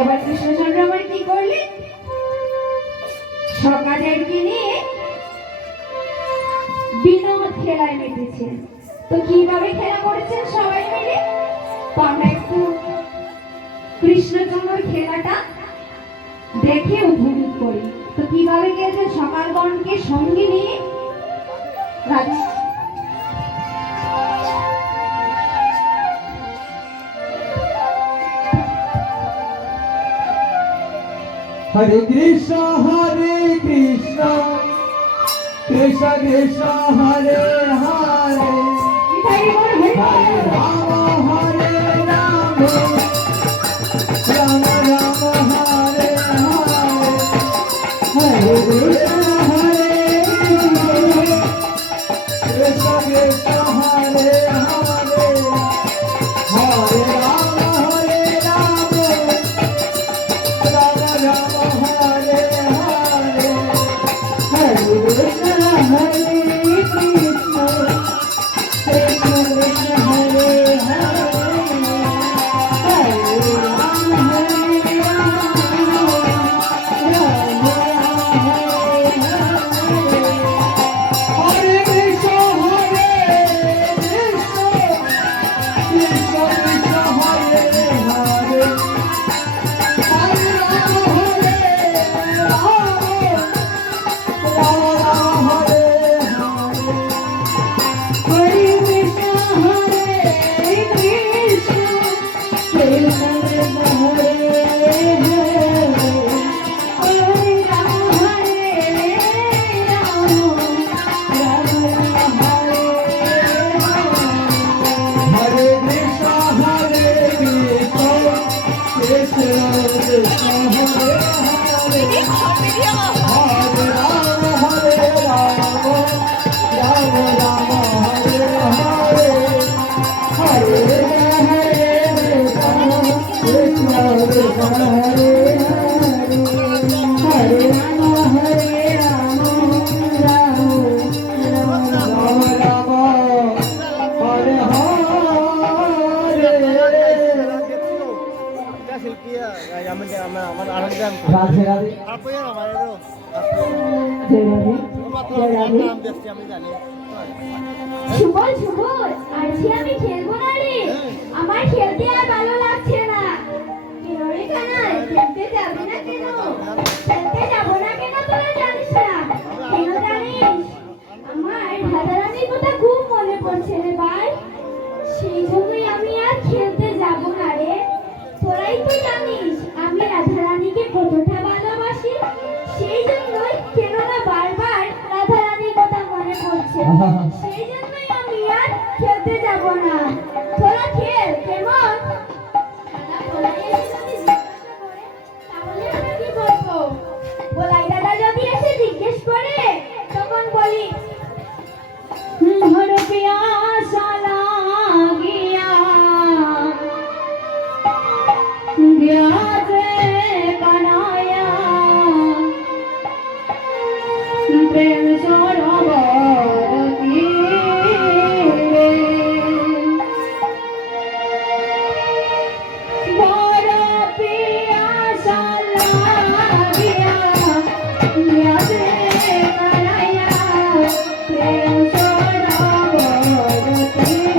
এবার কৃষ্ণচন্দ্র আমার কি করলেন, সকালেরকে নিয়ে বিনোদ খেলায় মেতেছেন। তো কিভাবে খেলা করেছেন সবাই মিলে, তো আমরা একটু কৃষ্ণচন্দ্রের খেলাটা দেখে উপভোগ করি। তো কিভাবে গিয়েছে সকালগণকে সঙ্গে নিয়ে রাজা हरे कृष्ण कृष्ण कृष्ण हरे हरे हरे राम राम राम हरे हरे हरे कृष्ण कृष्ण हरे हरे हरे राम রাধে রাধে সুবল সুবল আজকে আমি খেলবো না রে, আমার খেলতে আর ভালো লাগছে না। কেন রে কানাই, খেলতে যাবি না কেন? খেলতে যাবো না কেন তোরা জানিস না? কেন জানিস? আমার রাধারানীর কথা খুব মনে পড়ছে রে ভাই, সেই জন্যই আমি আর খেলতে যাবো না রে। তোরাই তো জানিস আমি রাধারানীকে কতটা ভালোবাসি, সেই জন্যই কেননা বারবার রাধারানীর কথা মনে পড়ছে, সেই জন্যই আমি আর খেলতে যাব না। তোরা খেল কেমন? দাদা বলাই এসে যদি জিজ্ঞাসা করে তাহলে আমরা কি করবো? বলাই দাদা যদি এসে জিজ্ঞেস করে তখন বলি মোর পিয়াসা লাগিয়া ব্যাজে কানায়া প্রেম সরোবর তীরে বড় পিয়াসা লাগিয়া ব্যাজে কানায়া প্রেম সরোবর তীরে।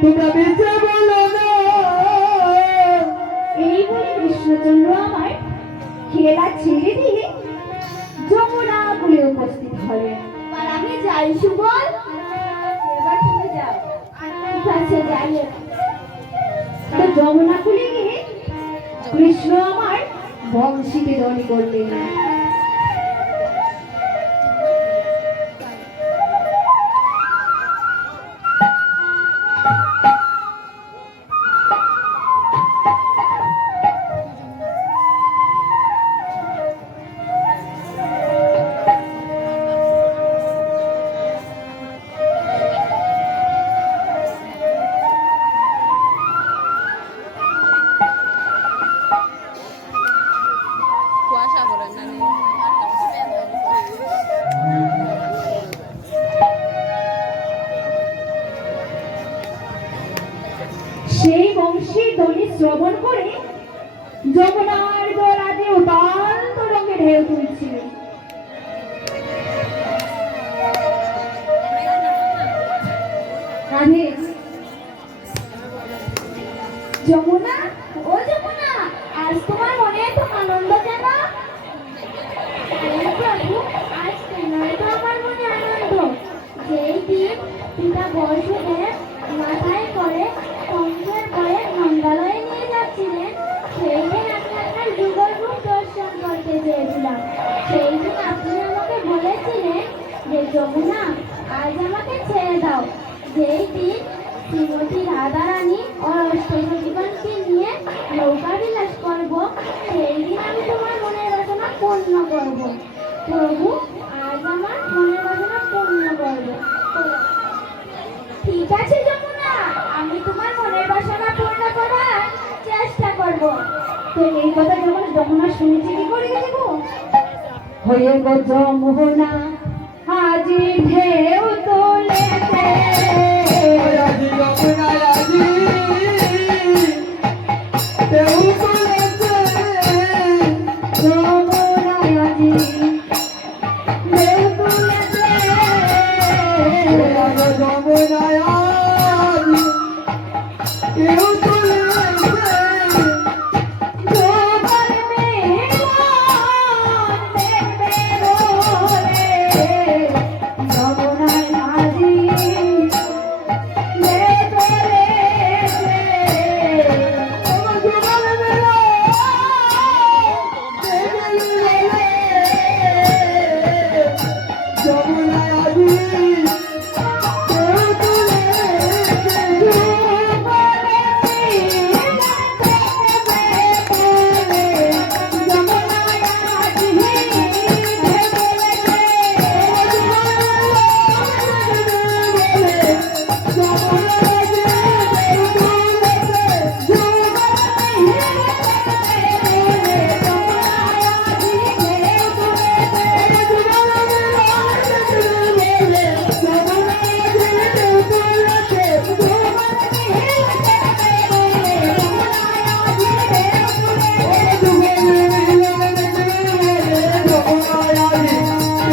তোমরা বেঁচে বলো না। এই বলে কৃষ্ণচন্দ্র আমার খেলা ছেড়ে দিয়ে যমুনা কুলে উপস্থিত হলেন। আর আমি যাই সুবল, এবার তুমি যাও। ঠিক আছে যাই। তো যমুনা কুলে গিয়ে কৃষ্ণ আমার বংশীকে ধনী করলেন। বংশীর ধ্বনি শ্রবণ করে যমুনার দোলাতে উতাল তরঙ্গে ঢেউ তুলছিল। রাধে, যমুনা, ও যমুনা, আজ তোমার মনে এত আনন্দ কেন? আরে প্রভু, আজ কেন এত আমার মনে আনন্দ? যেই দিন পিতা বর্ষদেব মাথায় করে কংসের ভয়ে নন্দালয়ে নিয়ে যাচ্ছিলেন, সেই দিন আমি আপনার যুগল রূপ দর্শন করতে চেয়েছিলাম। সেই দিন আপনি আমাকে বলেছিলেন যে যমুনা, আজ আমাকে ছেড়ে দাও। যেই দিন শ্রীমতী রাধারানী ও অষ্টসখীগণকে নিয়ে নৌকা বিলাস করব, সেই দিন আমি তোমার মনের বাসনা পূর্ণ করব। প্রভু, আজ আমার মনের বাসনা পূর্ণ করব। ঠিক আছে যমুনা, আমি তোমার মনের বাসনা পূর্ণ করার চেষ্টা করব। তো এই কথা যখন যমুনা শুনেছি কি করে গেছে গো? হয়ে গো যমুনা আজি ঢেউ তোলেছে, আজি যমুনা আজি ঢেউ তুলেছে, যমুনা আজি ঢেউ তুলেছে, আজি যমুনা আজি ঢেউ তুলেছে, জোগাড় মেহমান দেখবে বলে, যমুনা আজি ঢেউ তুলেছে।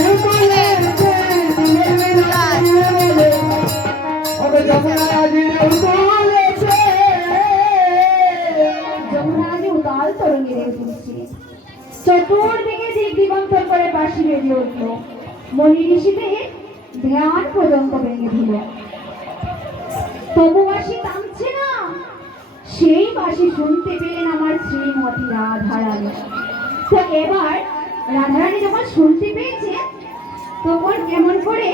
যুগল মেলা যমুনা আজি ঢেউ তুলেছে, যমুনা আজি উতাল তরঙ্গে ঢেউ তুলছে। চতুর্দিকে দিক দিগন্তর করে বাঁশি বেজে উঠল। মনি ঋষিদের ধ্যান পর্যন্ত ভেঙে দিল। তবু বাঁশি থামছে না। সেই বাঁশি শুনতে পেলেন আমার শ্রীমতী রাধারানী। তো এবার রাধারানী যখন শুনতে পেয়েছে, তখন কেমন করে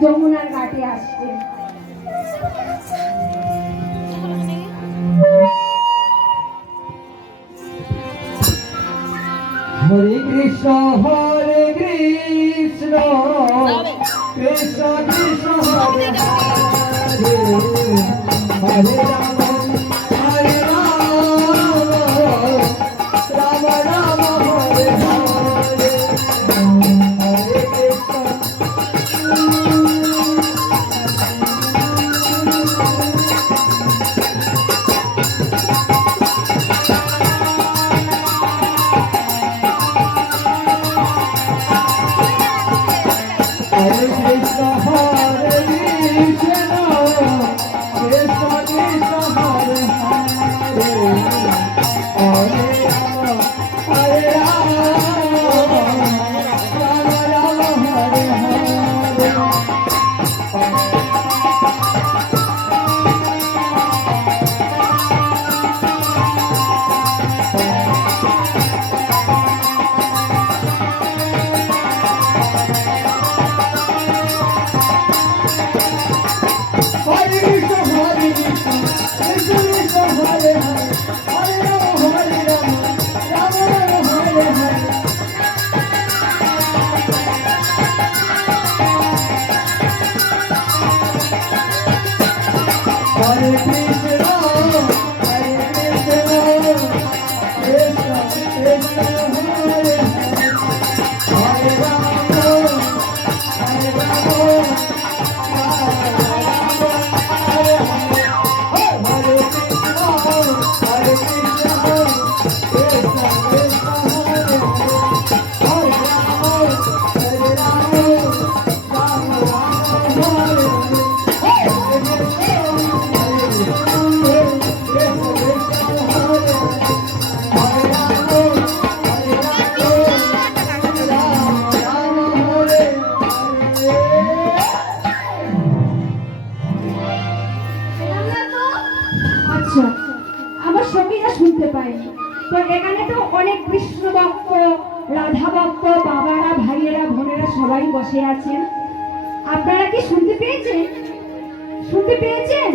যমুনার ঘাটে আসছে। হরে কৃষ্ণ হরে কৃষ্ণ কৃষ্ণ কৃষ্ণ হরে হরে, হরে রাম হরে রাম রাম রাম হরে হরে, হরে Krishna Hare Krishna Hare Krishna Krishna Krishna Hare Hare, Hare Rama Hare Rama Rama Rama Hare Hare. Hare Krishna Hare Krishna Krishna Krishna Hare Hare, Hare Rama Hare Rama Rama Rama Hare Hare. Hare Krishna Hare Krishna Krishna Krishna Hare Hare, Hare Rama Hare Rama Hare Krishna সবাই বসে আছেন, আপনারা কি শুনতে পেয়েছেন? শুনতে পেয়েছেন?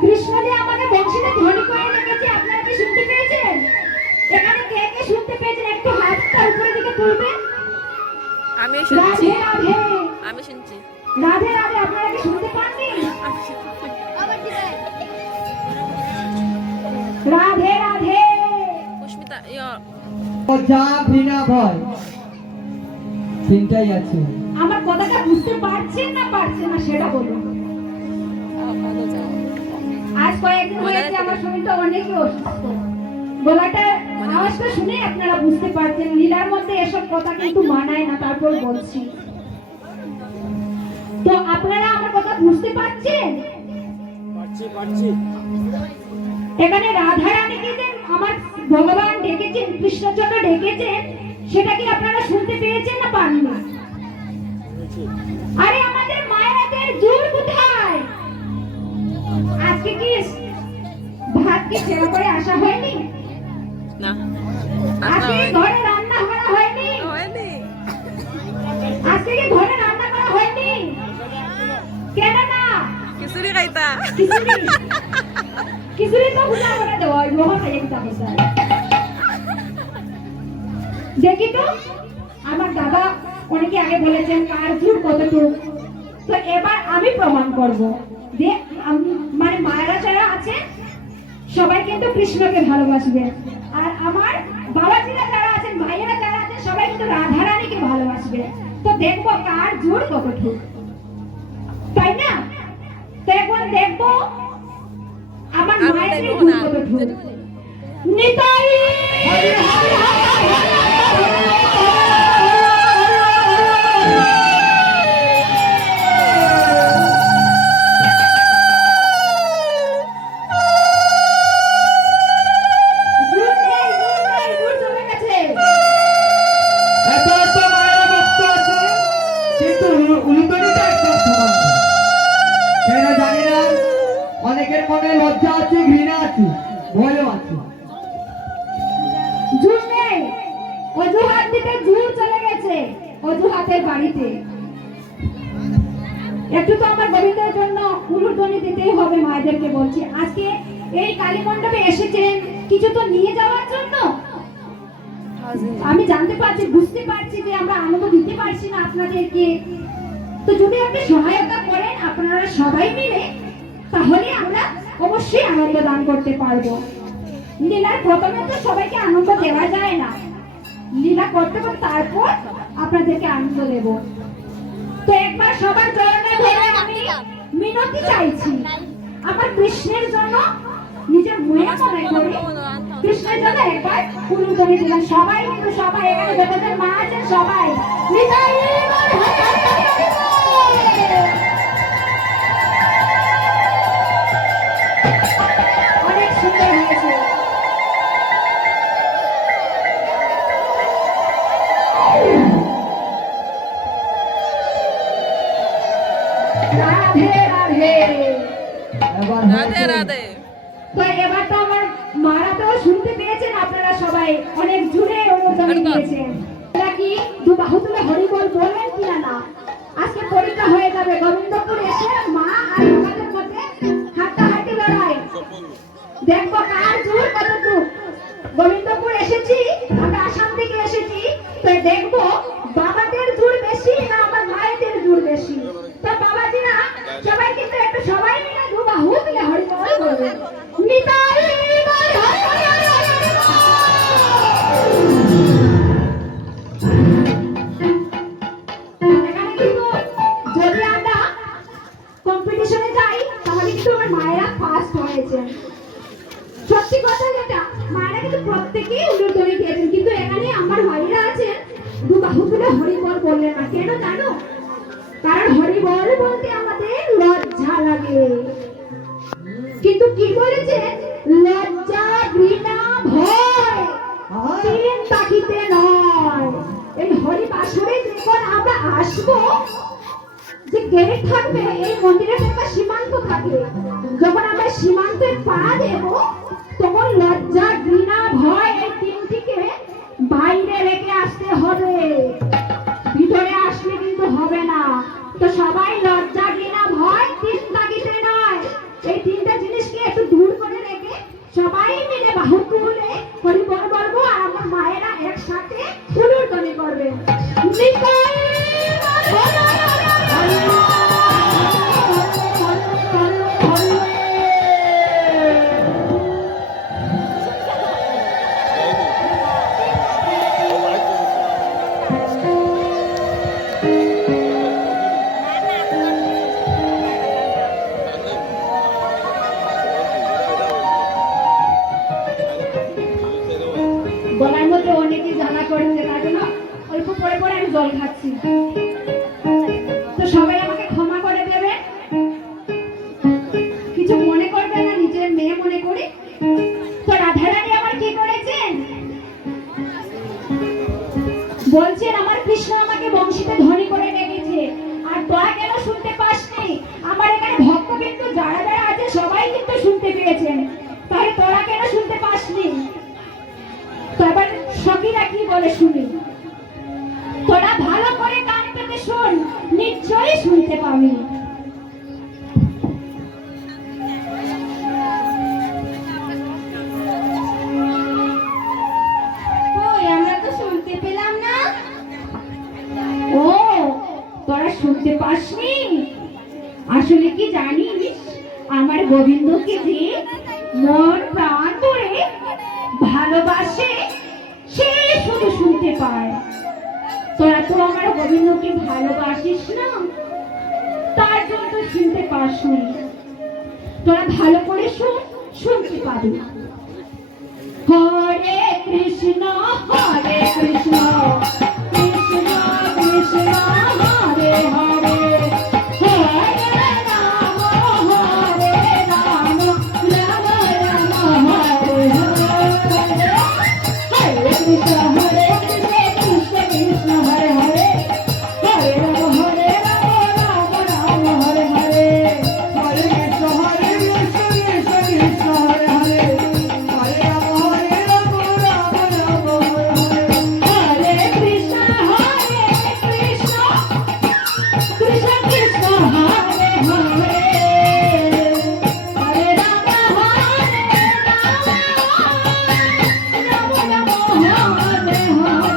কৃষ্ণ যে আমাকে বংশীতে ধ্বনি করে রেখেছে, আপনারা কি শুনতে পেয়েছেন? এখানে কে কে শুনতে পেয়েছেন একটু হাতটা উপরের দিকে তুলবেন। আমি শুনছি, রাধে রাধে, আমি শুনছি। রাধে রাধে, আপনারা কি শুনতে পাননি? রাধে রাধে। পুষ্মিতা লজ্জা ঘৃণা ভয় তিনটাই আছে। আমার কথাটা বুঝতে পারছেন না পারছেন না সেটা বলুন। আজ কয়েকদিন হয়েছে আমার শরীরটা অনেকই অসুস্থ, গলাটা আওয়াজটা শুনে আপনারা বুঝতে পারছেন লীলার মধ্যে এসব কথা কিন্তু মানায় না, তারপর বলছি। তো আপনারা আমার কথা বুঝতে পারছেন? এখানে রাধা রানীকে যে আমার ভগবান ডেকেছেন, কৃষ্ণচন্দ্র ডেকেছেন, সেটা কি আপনারা শুনতে পেয়েছেন না পাননি? আরে আমাদের মায়েরাদের জোর কোথায়? আজকে কি ভাত কি সেবা করে আসা হয়নি? না, আজকে কি ঘরে রান্না করা হয়নি? আজকে কি ঘরে রান্না করা হয়নি? কেন না? খিচুড়ি খাইতা। খিচুড়ি তো ভুলা করে দেওয়া, লোহা খাইয়ে দিতে হবে। দেখি তো, আমার দাদা অনেকে আগে বলেছেন কার জোর কতটুকু, তো এবার আমি প্রমাণ করব যে মানে মায়েরা যারা আছে সবাই কিন্তু কৃষ্ণকে ভালোবাসবে, আর আমার বাবাজিরা যারা আছেন, ভাইয়েরা যারা আছেন, সবাই কিন্তু রাধা রানীকে ভালোবাসবে। তো দেখবো কার জোর কতটুকু, তাই না? তো এখন দেখবো আমার মায়ের জোর কতটুকু। নিতাই হরি হরি অনেকের মনে লজ্জা আছে, ঘৃণা আছে, ভয়ও আছে। জোর নেই, অজুহাত দিতে জোর চলে গেছে অজুহাতের বাড়িতে। একটু তো আমার গোবিন্দের জন্য উলুধ্বনি দিতেই হবে, মায়েদেরকে বলছি। আজকে এই কালী মণ্ডপে এসেছেন কিছু তো নিয়ে যাওয়ার জন্য। আমি জানতে পারছি, বুঝতে পারছি যে আমরা আনন্দ দিতে পারছি না আপনাদেরকে, তো যদি আপনি সহায়তা করেন আপনারা সবাই মিলে, তাহলে আমরা অবশ্যই আনন্দ দান করতে পারবো। লীলার প্রথমে তো সবাইকে আনন্দ দেওয়া যায় না, লীলা করতে করতে তারপর আপনাদেরকে আনন্দ দেব। তো একবার সবার চরণে ধরে আমি মিনতি চাইছি, আমার কৃষ্ণের জন্য নিজের মনে মনে করে কৃষ্ণের জন্য একবার উলুধ্বনি দিলাম। সবাই কিন্তু সবাই এখানে যতজন মা আছেন সবাই নিতাই গৌর হরি হরি হরি বল। অনেক সুন্দর হয়েছে। রাধে রাধে। এবার রাধে রাধে। তো এবার তো আমার মারা তো শুনতে পেয়েছেন আপনারা সবাই, অনেক জুড়ে অনুমোদন দিয়েছেন। নাকি দু বাহু তুলে হরি বল বলবেন কিনা না? আজকে পরীক্ষা হয়ে যাবে, গোবিন্দপুর এসে মা আর আমাদের মধ্যে হাঁটাহাঁটি লড়াই, দেখবো কার জোর কতটুকু। গোবিন্দপুর এসেছি, আমরা আসাম থেকে এসেছি, তো দেখবো বাবাদের জোর বেশি না আমার মায়েদের জোর বেশি। তো বাবাজিরা সবাই কিন্তু একটু সবাই মিলে দু বাহু তুলে হরি বল বলবেন। নিতাই গৌর হরি হরি হরি হরি বল। এখানে কিন্তু যদি আমরা কম্পিটিশনে যাই তাহলে কিন্তু আমার মায়েরা ফার্স্ট হয়েছে। সত্যি কথা যেটা, মায়েরা কিন্তু প্রত্যেকেই উলুধ্বনি দিয়েছেন, কিন্তু এখানে আমার ভাইরা আছেন দু বাহু তুলে হরি বল বললেন না। কেন জানো? কারণ হরি বল বলতে আমাদের লজ্জা লাগে, কিন্তু কি বলেছে? লজ্জা ঘৃণা ভয় তিন তাকিতে নয়। এই হরি বাসরে যখন আমরা আসবো, যে গেট থাকবে, এই মন্দিরের একটা সীমান্ত থাকে, যখন আমরা সীমান্তে পা দেব তখন লজ্জা ঘৃণা ভয় এই তিনটিকে বাইরে রেখে আসতে হবে। ভিতরে আসলে কিন্তু হবে না। তো সবাই লজ্জা ঘৃণা ভয় তৃষ্ণা কিসে নয়, এই তিনটা জিনিসকে একটু দূর করে রেখে সবাই মিলে বাহু তুলে হরি বল বলবো, আর আমার মায়েরা একসাথে ফুলুর ধ্বনি করবে। নিতাই গলার মধ্যে অনেকই জ্বালা করছে, তার জন্য অল্প পরে পরে আমি জল খাচ্ছি। তো সবাই আমাকে ক্ষমা করে দেবে, কিছু মনে করবে না, নিজের মেয়ে মনে করি। তো রাধারানী আমার কি করেছেন বলছেন, আমার কৃষ্ণ আমাকে বংশীতে ধনী করে ডেকেছে, আর তোরা কেন শুনতে পাসনি? আমার এখানে ভক্তবিন্দু যারা যারা আছে সবাই কিন্তু শুনতে পেয়েছেন, তাহলে তোরা কেন শুনতে পাসনি? তো এবার সখীরা কি বলে শুনি, তোরা ভালো করে কান পেতে শোন, নিশ্চয়ই শুনতে পাবি। ওই আমরা তো শুনতে পেলাম না। ও তোরা শুনতে পাসনি? আসলে কি জানিস, আমার গোবিন্দকে যে মন প্রাণ করে ভালোবাসে সে শুধু শুনতে পায়। তোরা তো আমার গোবিন্দকে ভালোবাসিস না, তার জন্য শুনতে পাসনি। তোরা ভালো করে শুন, শুনতে পাবি। হরে কৃষ্ণ হরে কৃষ্ণ কৃষ্ণ কৃষ্ণ হরে হরে, হরে রাম হরে রাম রাম রাম হরে হরে, হরে কৃষ্ণ হরে কৃষ্ণ কৃষ্ণ কৃষ্ণ হরে হরে, হরে রাম রাম রাম হরে হরে। হরে কৃষ্ণ হরে কৃষ্ণ কৃষ্ণ কৃষ্ণ হরে হরে, হরে রাম রাম রাম হরে হরে। হরে কৃষ্ণ কৃষ্ণ কৃষ্ণ হরে হরে, হরে রাম রাম রাম রাম হরে হরে।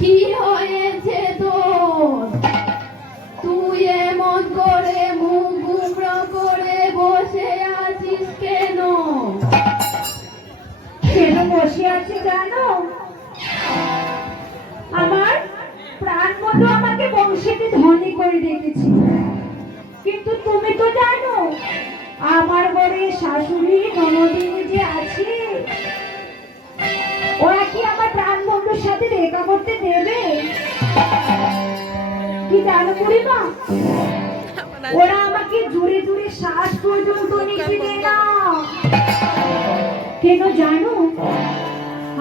কি হয়েছে তোর, তুই এমন করে মুখ গুমরা করে বসে আছিস কেন? কেন বসে আছি জানো? আমার প্রাণ বন্ধু আমাকে বংশীতে ধনী করে রেখেছি, কিন্তু তুমি তো জানো আমার ঘরে শাশুড়ি ননদিনী যে আছে, ওরা কি আমার প্রাণ বন্ধুর সাথে দেখা করতে দেবে? কি জানো বুড়িমা, ওরা আমাকে জোরে জোরে শ্বাস পর্যন্ত নিতে দেয় না। কেন জানো?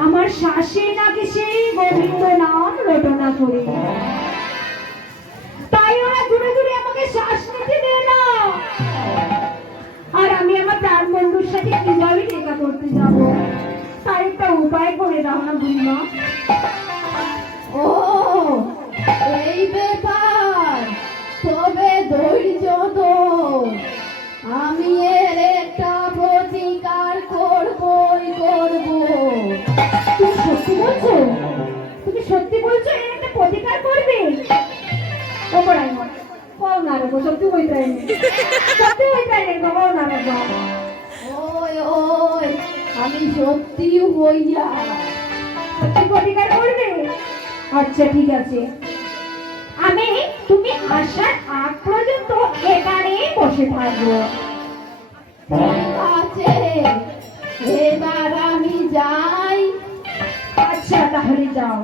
আমার শ্বাসে নাকি সেই গোবিন্দ নাম রটনা করে, তাই ওরা জোরে জোরে আমাকে শ্বাস নিতে দেয় না। আর আমি আমার প্রাণ বন্ধুর সাথে কিভাবে দেখা করতে যাব, তার একটা উপায় করে দাও না বুড়িমা। ও এই ব্যাপার, তবে ধৈর্য ধর, আমি এর একটা প্রতিকার করবই করব। তুমি সত্যি বলছো? তুমি সত্যি বলছো এর একটা প্রতিকার করবে? ও পড়াই মা কও না রে, সত্যি হইতাই নে, সত্যি হইতাই নে বাবা না বাবা। ওই ওই আমি সত্যি হইয়া সত্যি প্রতিকার করবে? আচ্ছা ঠিক আছে, আমি তুমি আসার আগ পর্যন্ত এখানেই বসে থাকবো। ঠিক আছে, এবার আমি যাই। আচ্ছা তাহলে যাও।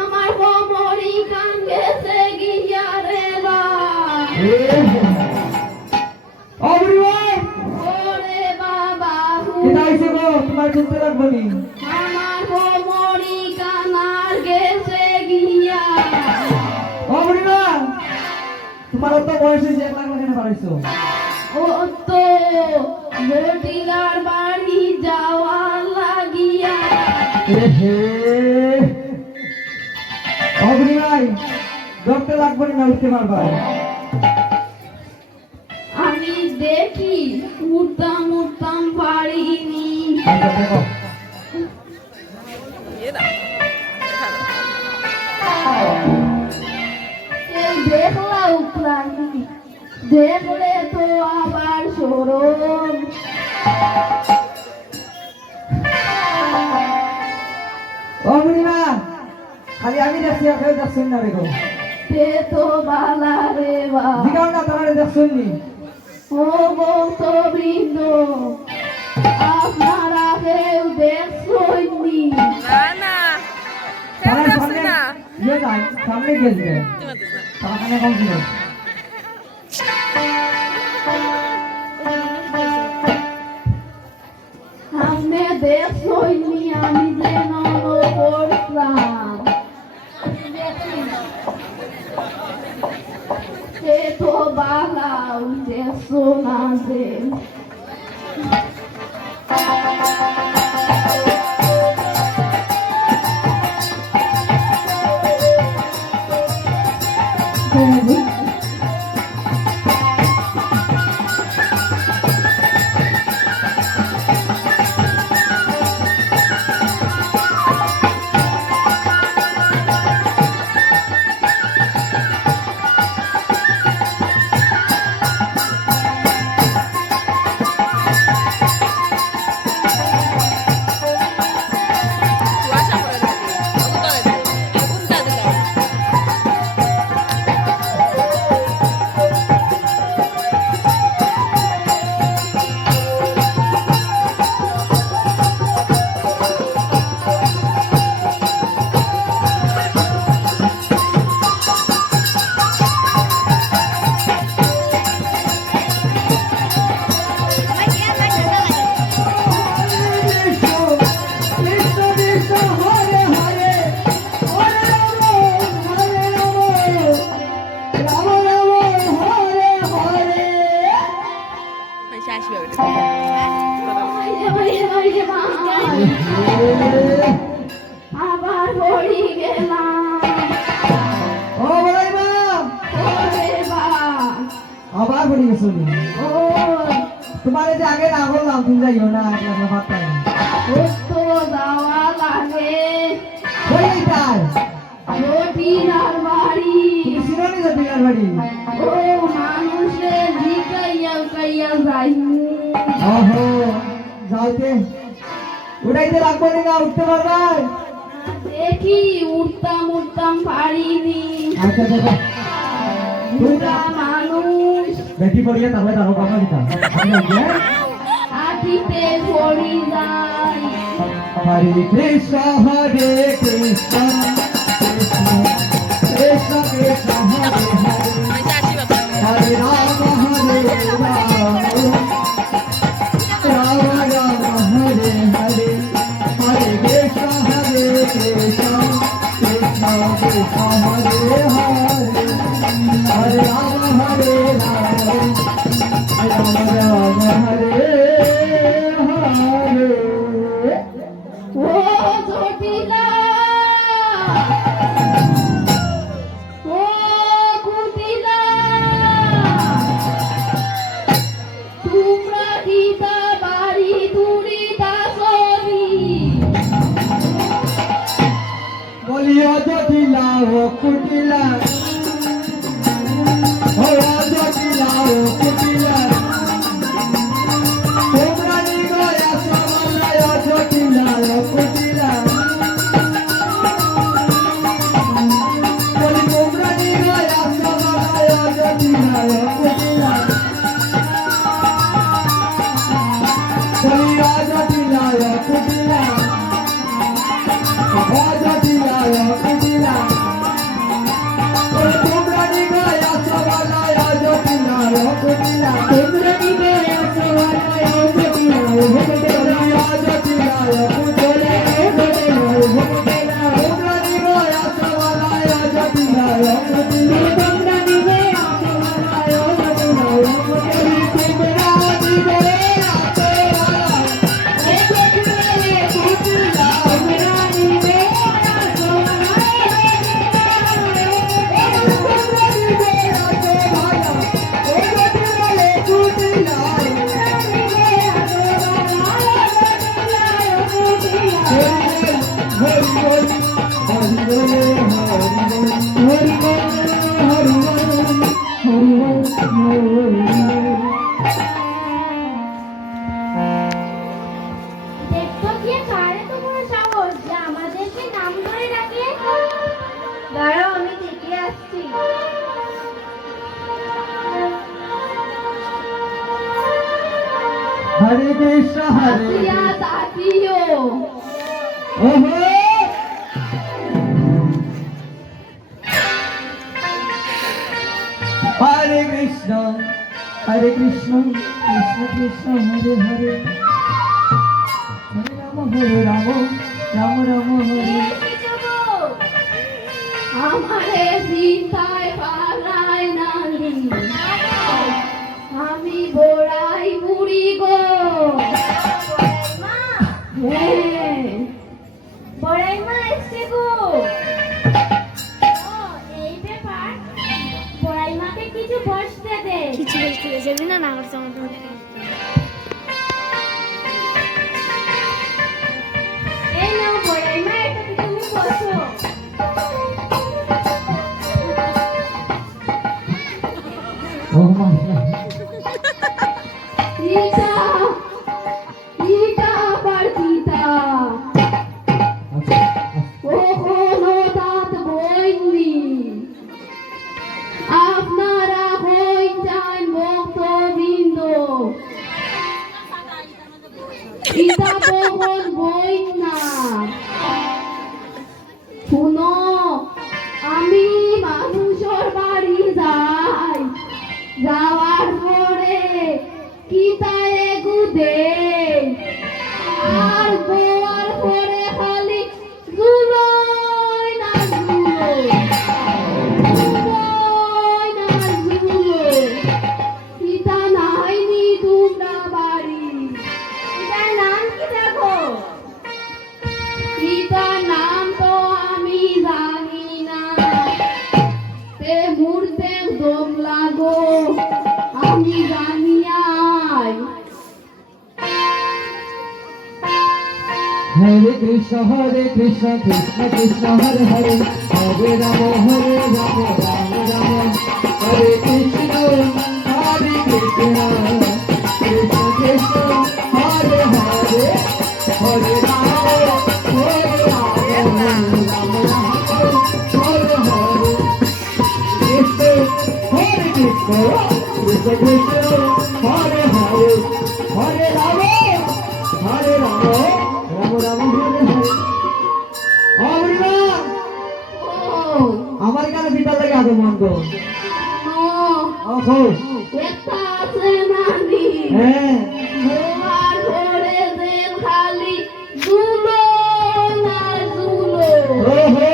আমার কোমরি কান গেছে গিয়া রে বা, ওরে বাবা আমার কোমরি কান আর গেছে গিয়া। তোমার তো বয়স হয়েছে, 1 লাখ কেন পারাইছো? ও তো জটিলার বাড়ি যাওয়া লাগিয়া। ভাই ধরতে লাগবে না, উঠতে পারবা? আমি দেখি উঠতাম উঠতাম পারিনি। আচ্ছা দেখো, এই দেখলা উঠলামি, দেখলে তো আবার সরম। ও বুড়িমা, খালি আমি দেখছি আর কেউ দেখছেন না রে গো। সে তো বালা রে বা, জিগাও না তোমার দেখছেন নি? ও বৃন্দ, আপনারা কেউ দেখছনি? না না কেউ দেখছে না। ইয়ে নাই, সামনে গেছে তুমি দেখছ না। তাখানে কম ছিল। সামনে দেখছনি আমি যে নন করলাম, সে তো বালাও দেখছো না যে। আবার পড়ি গেলাম ও বলাই মা ওরে বা আবার পড়ে গেছো ও তোমার যে আগে না বললাম তুমি যাইও না একলা ভাত পাই তো যাওয়া লাগে ওই তাই রটিনার বাড়ি শিরোনি যে পিলার বাড়ি ও মানুষের জিকাইয়া কাইয়া যাই ওহো যাইতে উড়াইতে লাগবে না উঠতে পারবে দেখি উঠতাম পারিনি আচ্ছা দেখো বুড়া মানুষ বেটি পড়িয়ে তাহলে তারও কথা দিতাম আটিতে পড়ি যায় হরে কৃষ্ণ কৃষ্ণ কৃষ্ণ কৃষ্ণ হরে হরে হরে রাম রাম রাম হরে হরে হরে কৃষ্ণ কৃষ্ণ কৃষ্ণ কৃষ্ণ হরে হরে হরে রাম রাম রাম হরে হরে ও জটিলা ও কুটিলা তোমরা গীতা বাড়ি তুড়িতা সবি বলিয়া জটিলা ও কুটিলা ও জটিলা ও কুটিলা তোমরা নিগয়া সবাই জটিলা ও কুটিলা বলি তোমরা নিগয়া সবাই জটিলা ও কুটিলা বলিয়া জটিলা ও কুটিলা ও জটিলা ও কুটিলা তোমরা নিগয়া সবাই জটিলা ও কুটিলা তোমরা নিগয়া সবাই জটিলা ও কুটিলা জটিলা ও কুটিলা তোমরা নিগয়া সবাই জটিলা ও কুটিলা তোমরা নিগয়া সবাই জটিলা ও কুটিলা তোমরা দেখতো গিয়ে কারে তো কোনো সাহস যে আমাদেরকে নাম ধরে ডাকে দাঁড়াও আমি দেখে আসছি হরে কৃষ্ণ হরে দিয়া তাতিও ওহো হরে কৃষ্ণ কৃষ্ণ কৃষ্ণ হরে হরে হরে রাম রাম রাম হরে এসেছো গো আমারে চিন্তায় পারায় নানি আমি বড়াই বুড়ি গো মা হ্যাঁ বড়াই মা এসছে গো ও এই ব্যাপার বড়াই মাকে কিছু বসতে দে কিছু বলতে যাবি না না করতে আমার এই নাও বড়াই মা এটা তুমি বসো ও মাই ইটা ইটা পার্টিটা আচ্ছা কখনো দাঁত বইনি আপনারা হইছেন ভক্তবৃন্দ আমি জানি আয় হরে কৃষ্ণ কৃষ্ণ কৃষ্ণ হরে হরে হরে রাম রাম রাম হরে কৃষ্ণ কৃষ্ণ কৃষ্ণ হরে হরে হরে রাম রাম রাম হরে হরে কৃষ্ণ হরে কৃষ্ণ কৃষ্ণ কৃষ্ণ হরে হরে হরে রাম রাম রাম হরে হরে অমৃতা ও আমার কাছে বিটা লাগে আদো মন্দ নো ওহো একটা আছে নানি হ্যাঁ তোমার ঘরে দেন খালি জুলো না জুলো ওহো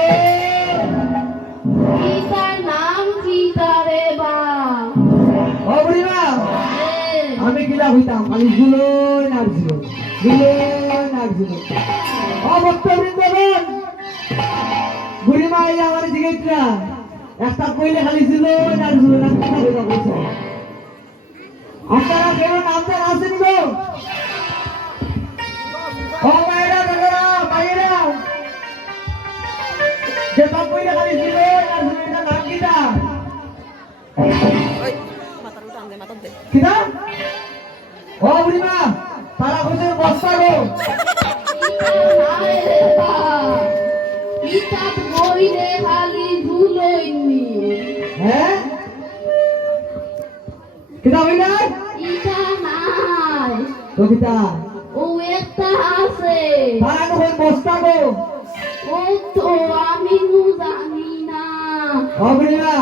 পিতার নাম কি তারে বা অমৃতা এ, আমি কিলা হইতাম খালি জুলোই নাচছিল অবত্ত বৃন্দাবন বুড়িমা এই আমার জিজ্ঞাসা একটা কইলে খালি জুলোই নাচছিল না কথা হইতা বলছে আপনারা কেন নামতে আসেন গো ও মায়েরা দাদারা মায়েরা যে বাপ কইলে খালি জুলোই নাচছিল এটা নাম কিটা ওই মাথার উঠে আনবে মাথার দে কিটা ও বুড়িমা তারা কইছে বস্তা গো পিতার নাই রে বা পিতার বইরে খালি জুলোইনি হ্যাঁ কিটা হইলা ইটা নাই কবিতা ও একটা আছে তারা কই বস্তা গো ও তো আমি নু জানি না ও বুড়িমা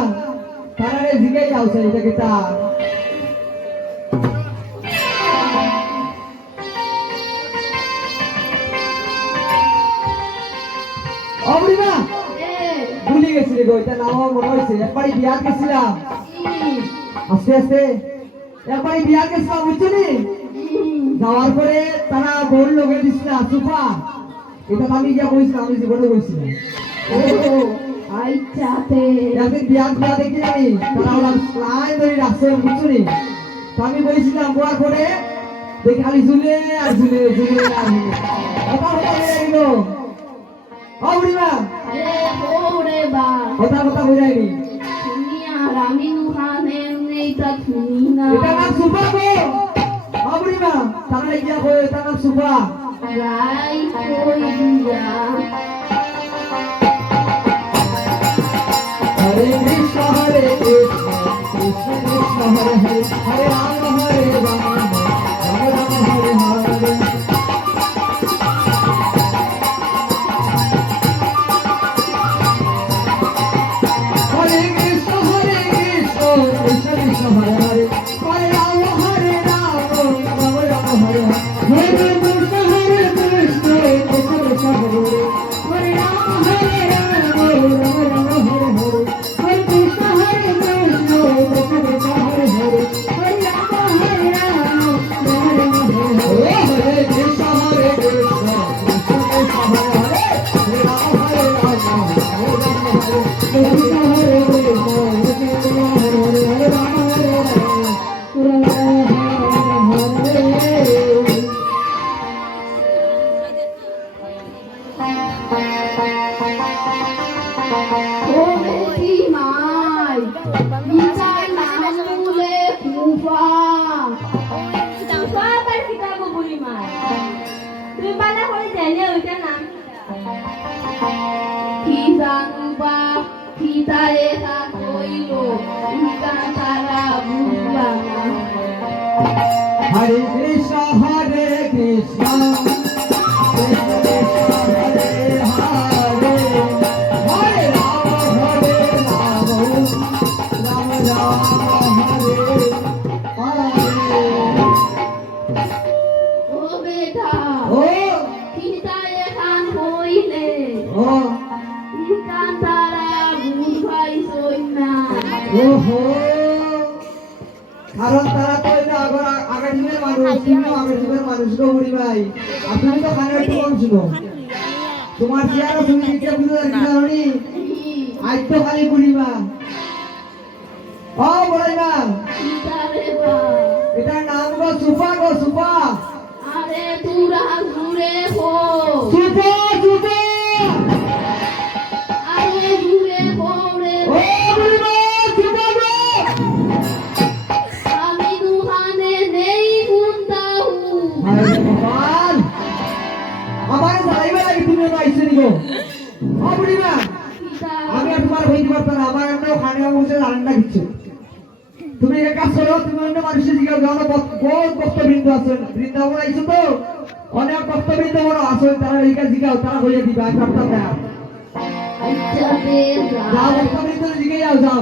তারা রে জিগে যাওছে এটা কিটা ও বুড়িমা এ ভুলে গেছি রে গো এটা নাম আমার মনে হইছে একবারই বিয়া গেছিলাম আস্তে আস্তে একবারই বিয়া গেছিলাম বুঝছো নি যাওয়ার পরে তারা বউর লগে দিছিল সুফা এটা আমি গিয়া বইছিলাম আমি জীবনে বইছিলাম ও আইচাতে একদিন বিয়া দেখি আমি তারা ওরা লাইন ধরে রাখছে বুঝছো নি আমি বইছিলাম বোয়ার পরে দেখি খালি ঝুলে আর ঝুলে আর ঝুলে কথা হয়ে গেল ও বুড়িমা এ ওরে বা কথা হয়ে যায়নি তুমি আর আমি নু হানে নেইটা তুমি না এটা নাম সুফা গো ও বুড়িমা তারা গিয়া কই এটা নাম সুফা রাই কই দিয়া হরে কৃষ্ণ কৃষ্ণ কৃষ্ণ হরে হরে হরে রাম রাম হরে হরে হরে কৃষ্ণ কৃষ্ণ কৃষ্ণ হরে হরে হরে রাম রাম রাম হরে হরে হরে কৃষ্ণ কৃষ্ণ কৃষ্ণ হরে হরে হরে রাম রাম রাম হরে হরে হরে কৃষ্ণ কৃষ্ণ কৃষ্ণ হরে হরে হরে রাম রাম রাম হরে হরে কৃষ্ণ কৃষ্ণ কৃষ্ণ হরে হরে হরে রাম রাম হরে ওরে কি মাই পিতার নাম বলে কুফা তুফা আবার কিতাব বলি মা তুমি বালা করে জানে ওইটা নাম কি জানু বা পিতারে তা কইলো ইকা তারা বুঝবা না হরে কৃষ্ণ কৃষ্ণ কৃষ্ণ হরে হরে হরে রাম রাম রাম হরে হরে ও বেটা ও পিতারে কান হইলে ও ইকা তারা বুঝবাই সই না ওহো কারণ তারা তো এটা আগের দিনের মানুষ তুমিও আগের দিনের মানুষ গো বুড়ি ভাই আর তুমি তো খানে একটু কম ছিল তোমার চেয়ারও তুমি দিতে বুঝতে পারি আজ তো খালি বুড়ি মা ও বড়াই না কিতারে বা এটার নাম গো সুপা আরে তুরা জুড়ে হো সুপা আরে জুড়ে হো রে ও বুড়িমা সুপা গো আমি দুহানে নেই গুন্দাউ আরে ভগবান আমার যাইবে লাগি তুমি না আইছো নি গো ও বুড়িমা কিতা আমি আর তোমার হইতে পারতাম না আমার এমন খানে বসে রান্না দিচ্ছে তুমি এক কাজ করো তুমি অন্য মানুষের জিজ্ঞাসা করো বহুত ভক্তবৃন্দ আছেন বৃন্দাবন আইছো তো অনেক ভক্তবৃন্দ বড় আছেন তারা এই কাজ জিজ্ঞাসা তারা হইয়া দিবে আমি পারতাম না আচ্ছা দে যাও ভক্তবৃন্দ জিজ্ঞাসা যাও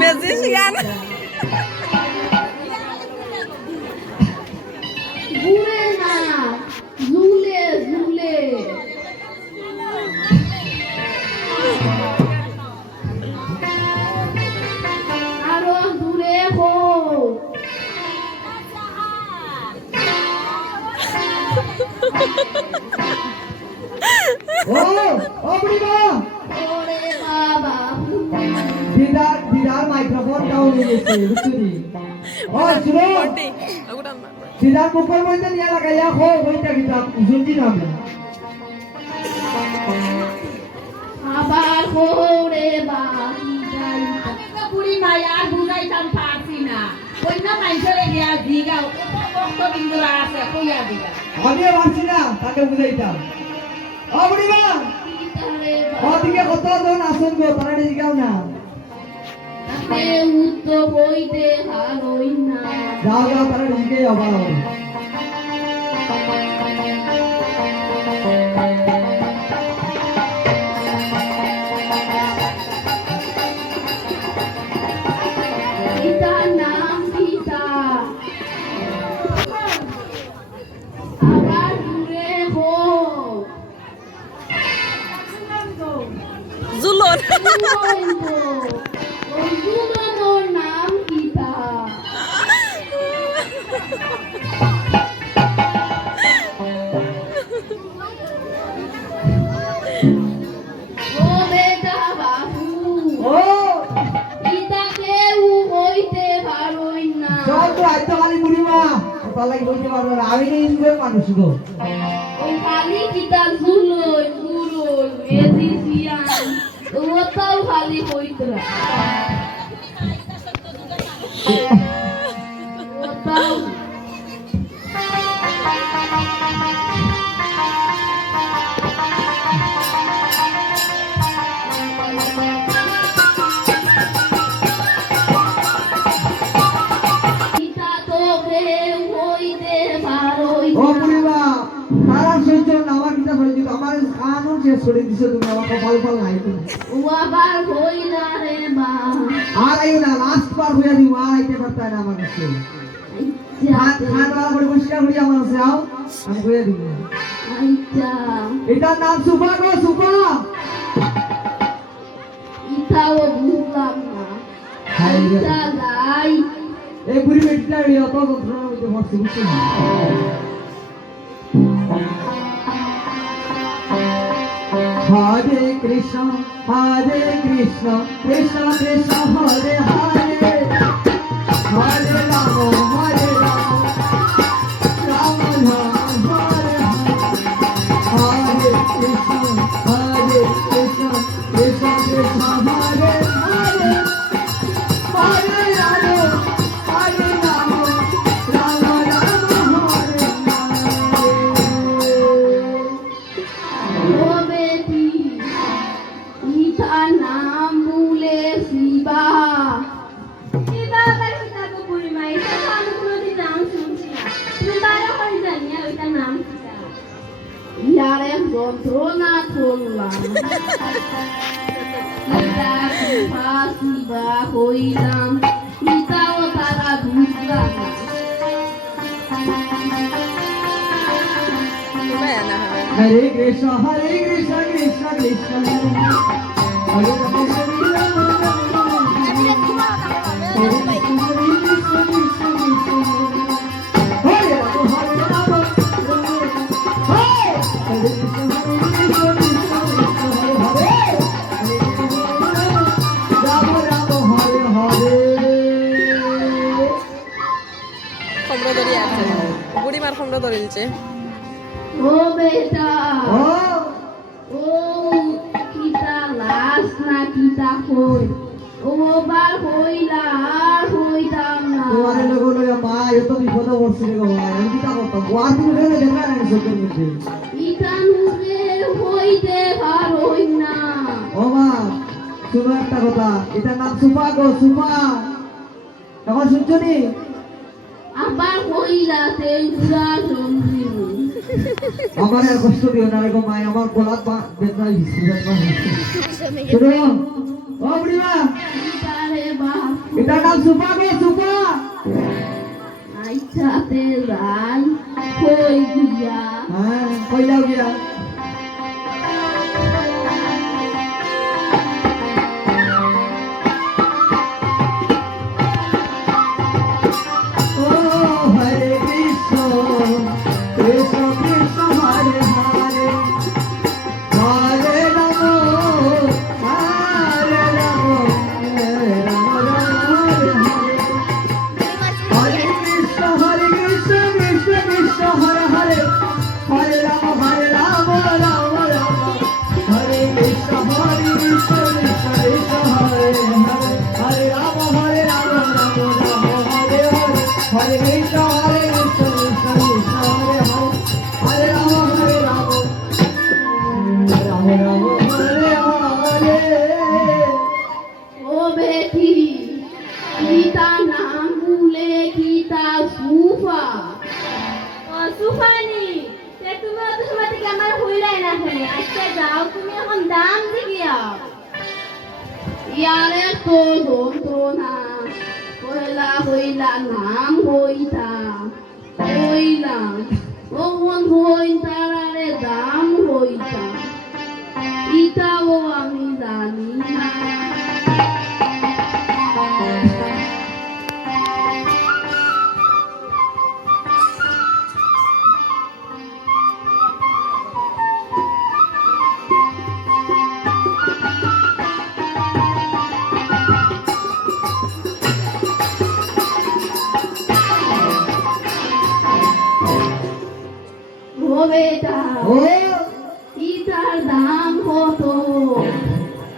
Musician. ঘুরে না ঝুলে ঝুলে আরো দূরে হো ও বুড়িমা ওরে বাবা দিদার মাইক্রোফোন ডাউন হয়ে গেছে বুঝলি ও শুনো Aku dah nak. দিদার মুখের মধ্যে নিয়ে লাগাইয়া হো ওইটা কিতাব শুনছি না আমি আবার হোরে বাকি যাই বুড়ি মায়া বুঝাইতাম পারছি না অন্য মানুষের গিয়া দিগাও কত বিন্দুরা আছে কইয়া দিগা আমিও পারছি না তাকে বুঝাইতাম ও বুড়িমা কিতারে ওদিকে কতজন আসেন গো তারা জিগাও না বাপে উত্তর হইতে হারই না যাও যাও তারা জিগে অবাক পিতার নাম পিতা আবার দূরে হো Zulon. ওই দুজনের নাম পিতা ও বেটা বাবু ও পিতা কেউ হইতে পারই না চল তো আইতো খালি বুড়িমা তার লাগি বলতে পারবো না আমি নেই ইন্দ্রের মানুষ গো ওই খালি কিতা ঝুলোই মেজিসিয়ান ওটাও খালি হইতরা ওটাও পিতা তো কেউ হইতে পারই ও না বুড়িমা তারা সহ্য না আমার কিতা সহ্য আমার কানুন শেষ করে দিছে তুমি আমার কপাল ফল নাই তুমি ও আবার হইলা রে মা আর আইও না লাস্ট বার হইয়া দিও আর আইতে পারতা না আমার কাছে খান বালা করে পরিষ্কার হইয়া আমার কাছে আও আমি হইয়া দিব আইতা এটার নাম সুপা গো সুপা ইতাও বুঝলাম না আইতা যাই এই বুড়ি বেটিটা অত যন্ত্রণার মধ্যে ভর্তি বুঝছো না হরে কৃষ্ণ কৃষ্ণ কৃষ্ণ হরে হরে হরে রাম রাম রাম হরে হরে হরে কৃষ্ণ যন্ত্রণা করলাম পিতা ফাঁসিবা হইলাম পিতাও তারা বুঝলাম না Hare Krishna Krishna Krishna Hare Krishna খমড়ো ধরে আছে বুড়িমার খমড়ো ধরে দিচ্ছে ও বেটা Oh! ও কিতা লাশ না কিতা হই ও বার হইলা আর হইতাম না তোমার লোক মা এত বিপদ পড়ছে গো মা আমি কি তা করতাম ওয়ার তুমি ধরে দেখা না চোখের মধ্যে ইতানুরে হইতে পারই না ও মা শুনো একটা কথা এটার নাম সুপা গো সুপা এখন শুনছো নি আবার হইলা তেল গুড়া সঞ্জীবনী আমার আর কষ্ট দিও না রে গো মা আমার গলাত বেদনা হিসেবে শুনো ও বুড়িমা ইতারে বাপ এটার নাম সুপা গো সুপা আইছাতে যাই হই গিয়া হ্যাঁ কই যাও গিয়া ও বেটি কিতা নাম ভুলে কিতা সুফা ও সুফানি তে তুমি অত সময় থেকে আমার হইলাই না কেন আচ্ছা যাও তুমি এখন দাম দিগিয়াও ইয়ারে তো যন্ত্রণা হইলা হইলা নাম হইতাম হইলাম ওমন হইতারে দাম হইতাম ইতাও আমি জানি না ও বেটা ও ইতার দাম কত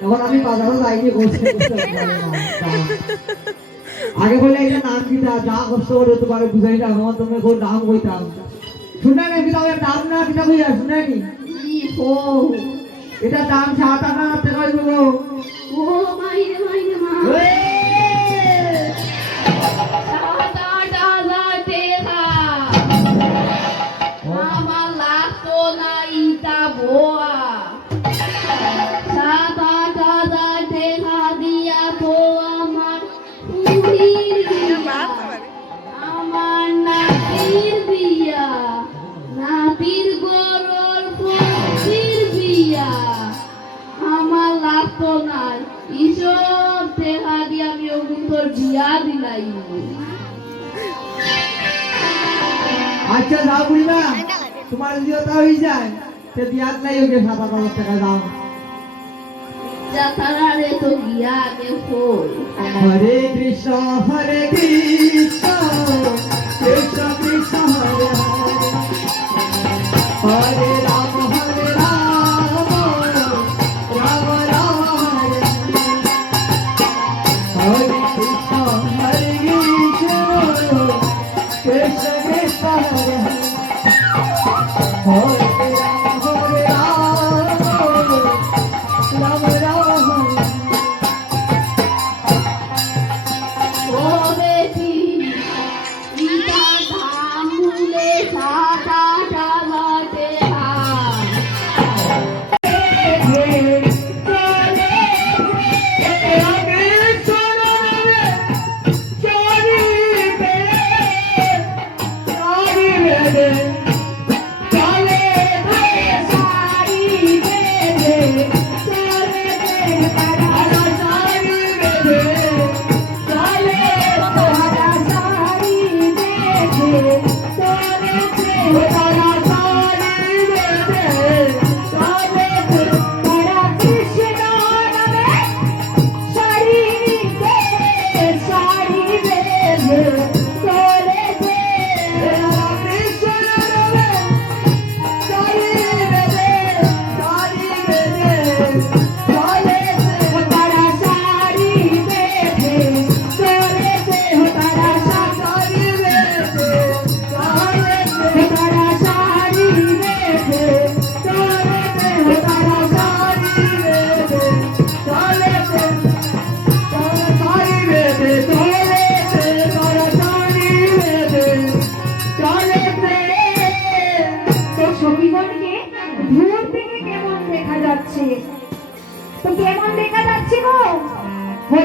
এখন আমি বাজারে যাইনি বসে আগে বলে একটা নাম দিতা যা কষ্ট করে তোমার বুঝাইটা আমার তুমি কোন নাম কইতাম শুনে নি কিতাবের দাম না কিতাব হইয়া শুনে নি ই হো এটা দাম 7-8 টাকা হইব ও মাইরে মাইরে মা সাত আট হাজার টাকা আমার লাগতো না ইটা বোয়া 7-8 হাজার টাকা দিয়া তো আমার পুরীর বিয়া, আমার নাতির বিয়া নাতির গরর পতির বিয়া আমার লাগতো না ইসব টাকা দিয়ে আমি ওগুলোর বিয়া দিলাই আচ্ছা যাও বুড়িমা তোমার যদি ওটা হয়ে যায় সে বিয়াত নাই ওকে 7-8 টাকা দাও যাতারারে তো গিয়া কে হই হরে কৃষ্ণ কৃষ্ণ কৃষ্ণ হরে হরে হরে রাম রাম রাম হরে হরে কৃষ্ণ কৃষ্ণ কৃষ্ণ হরে হরে রাম রাম হরে ও বেটি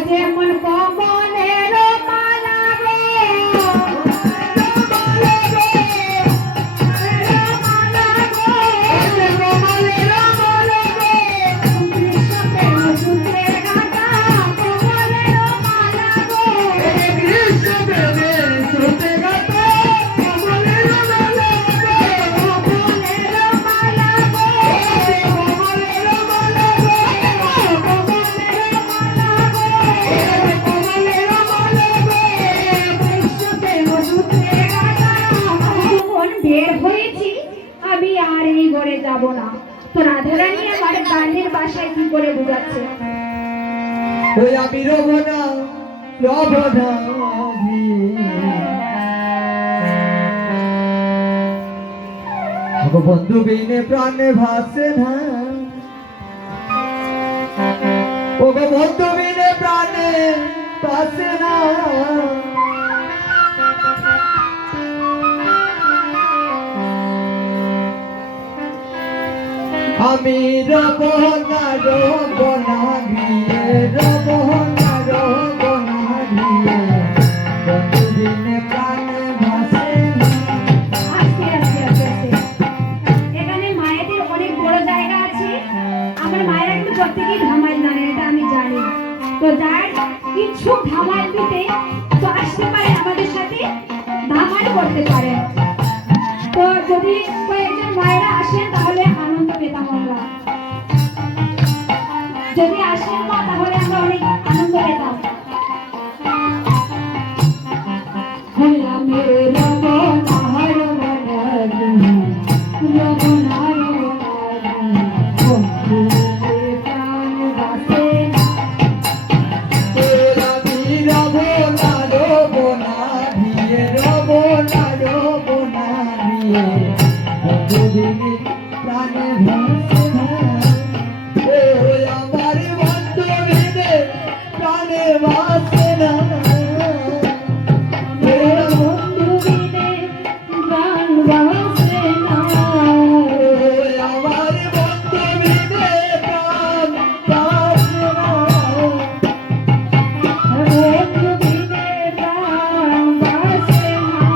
যেমন কমলের মালা গো বের হয়েছি আমি আর এই ঘরে যাব না। তো রাধারানী আমার গানের বাসায় কি করে বুঝাচ্ছে? ওই আমি রব না বন্ধু বিনে প্রাণে ভাসে না, ও গো বন্ধু বিনে প্রাণে ভাসে না। আমি রব না ভিয়ে, রব না ভিয়ে, বন্ধু বিনে প্রাণে ভাসে না। আস্তে আস্তে আস্তে আস্তে এখানে মায়েদের অনেক বড় জায়গা আছে। আমার মায়েরা কিন্তু প্রত্যেকেই ধামাইল জানে, এটা আমি জানি। তো যার ইচ্ছুক ধামাইল দিতে তো আসতে পারে, আমাদের সাথে ধামাইল করতে পারে। তো যদি কয়েকজন মায়েরা আসেন তাহলে আনন্দ পেতাম আমরা। যদি আসেন না তাহলে আমরা অনেক আনন্দ পেতাম। প্রাণে ভাসে না, ও আমার বন্ধু বিনে প্রাণে ভাসে না। বন্ধু বিনে প্রাণ বাসে না, আমার বন্ধু বিনে প্রাণ ভাসে না।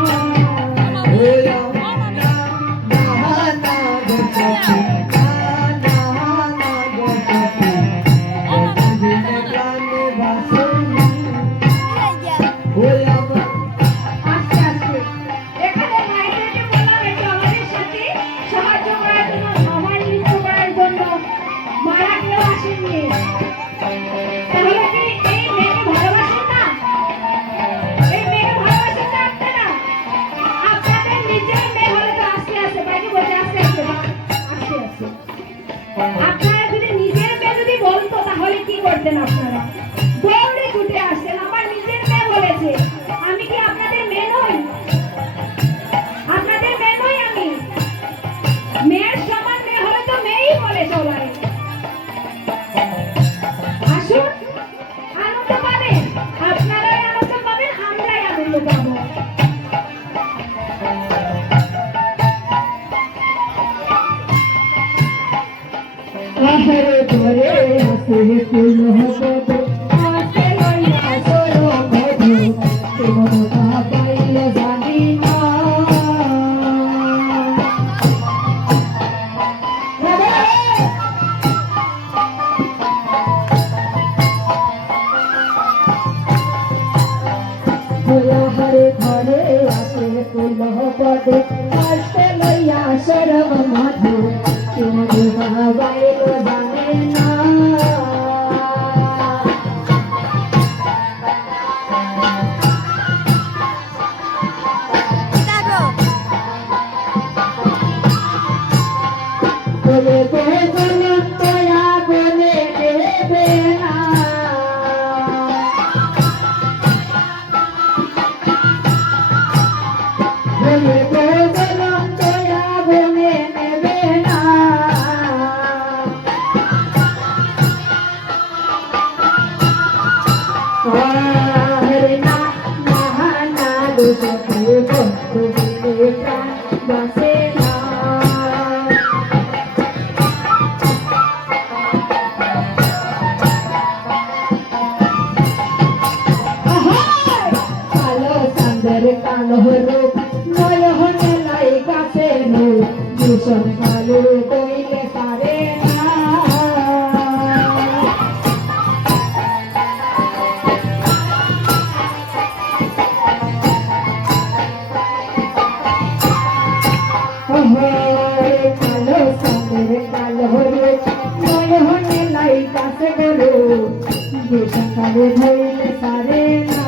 বন্ধু বিনে প্রাণ বাসে না। আস্তে আস্তে এখানে মায়েদেরকে বললাম একটু আমাদের সাথে সাহায্য করার জন্য, আমার নৃত্য করার জন্য। মারা কেউ আসেননি, তাহলে কি এই মেয়েকে ভালোবাসেন না? এই মেয়েকে ভালোবাসেন না আপনারা? আপনাদের নিজের মেয়ে হলে তো আস্তে আস্তে বাইরে বসে আস্তে আস্তে আস্তে আস্তে আপনারা যদি নিজের মেয়ে যদি বলতো তাহলে কি করতেন আপনারা? দৌড়ে ছুটে আসতেন। আমার নিজের মেয়ে বলেছে, আমি কি আপনাদের মেয়ে নই? আপনাদের মেয়ে নই আমি? মেয়ের সমান মেয়ে হলে তো মেয়েই বলে সবাই। আসুন, আনন্দ পাবেন, আপনারাই আনন্দ পাবেন, আমরাই আনন্দ পাবো। আহারে ঘরে আসে ফুল হতো, আসে লইয়া সরো মধু, তোমার কথা পাইলে জানি না। আহারে ঘরে আসে ফুল হতো, আসে লইয়া সরো মধু, তোমার কথা পাইলে জানি না। বলে বলে তোয়া বলে দেবে না, বলে বলে তোয়া বলে নেবে না। আরে না না না দোষে বন্ধু বিনে প্রাণ বাসে না। কালো হলো নয়নে লাই কাছে নো ভীষণ কালো কইলে পারে না কালো সাদের কালো হলো নয়নে লাই কাছে গেলো ভীষণ কালো ধইলে পারে না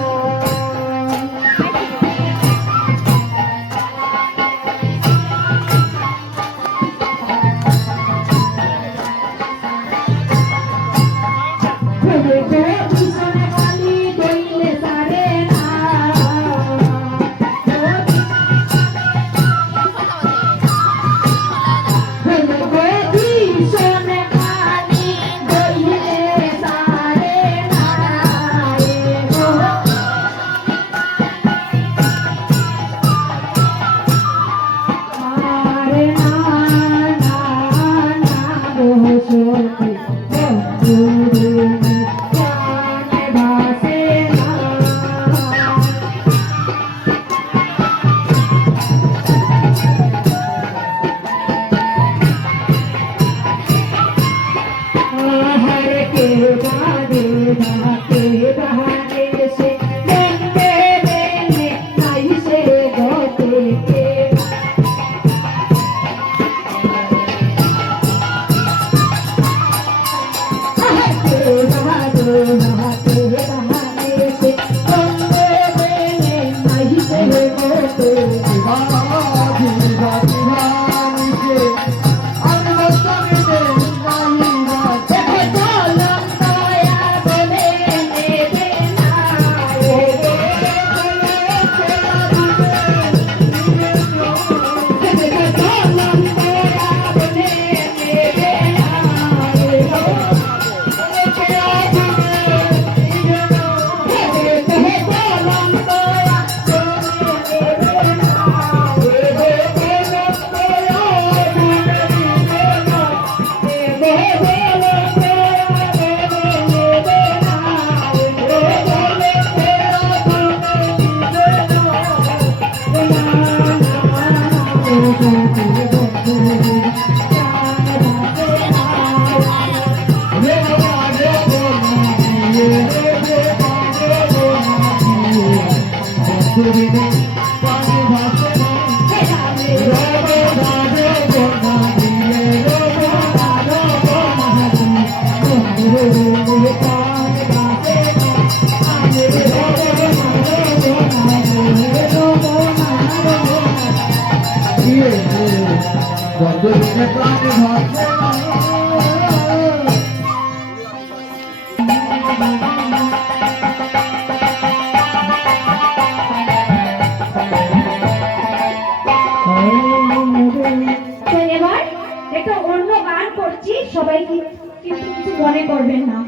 সবাই কিন্তু কিছু মনে করবেন না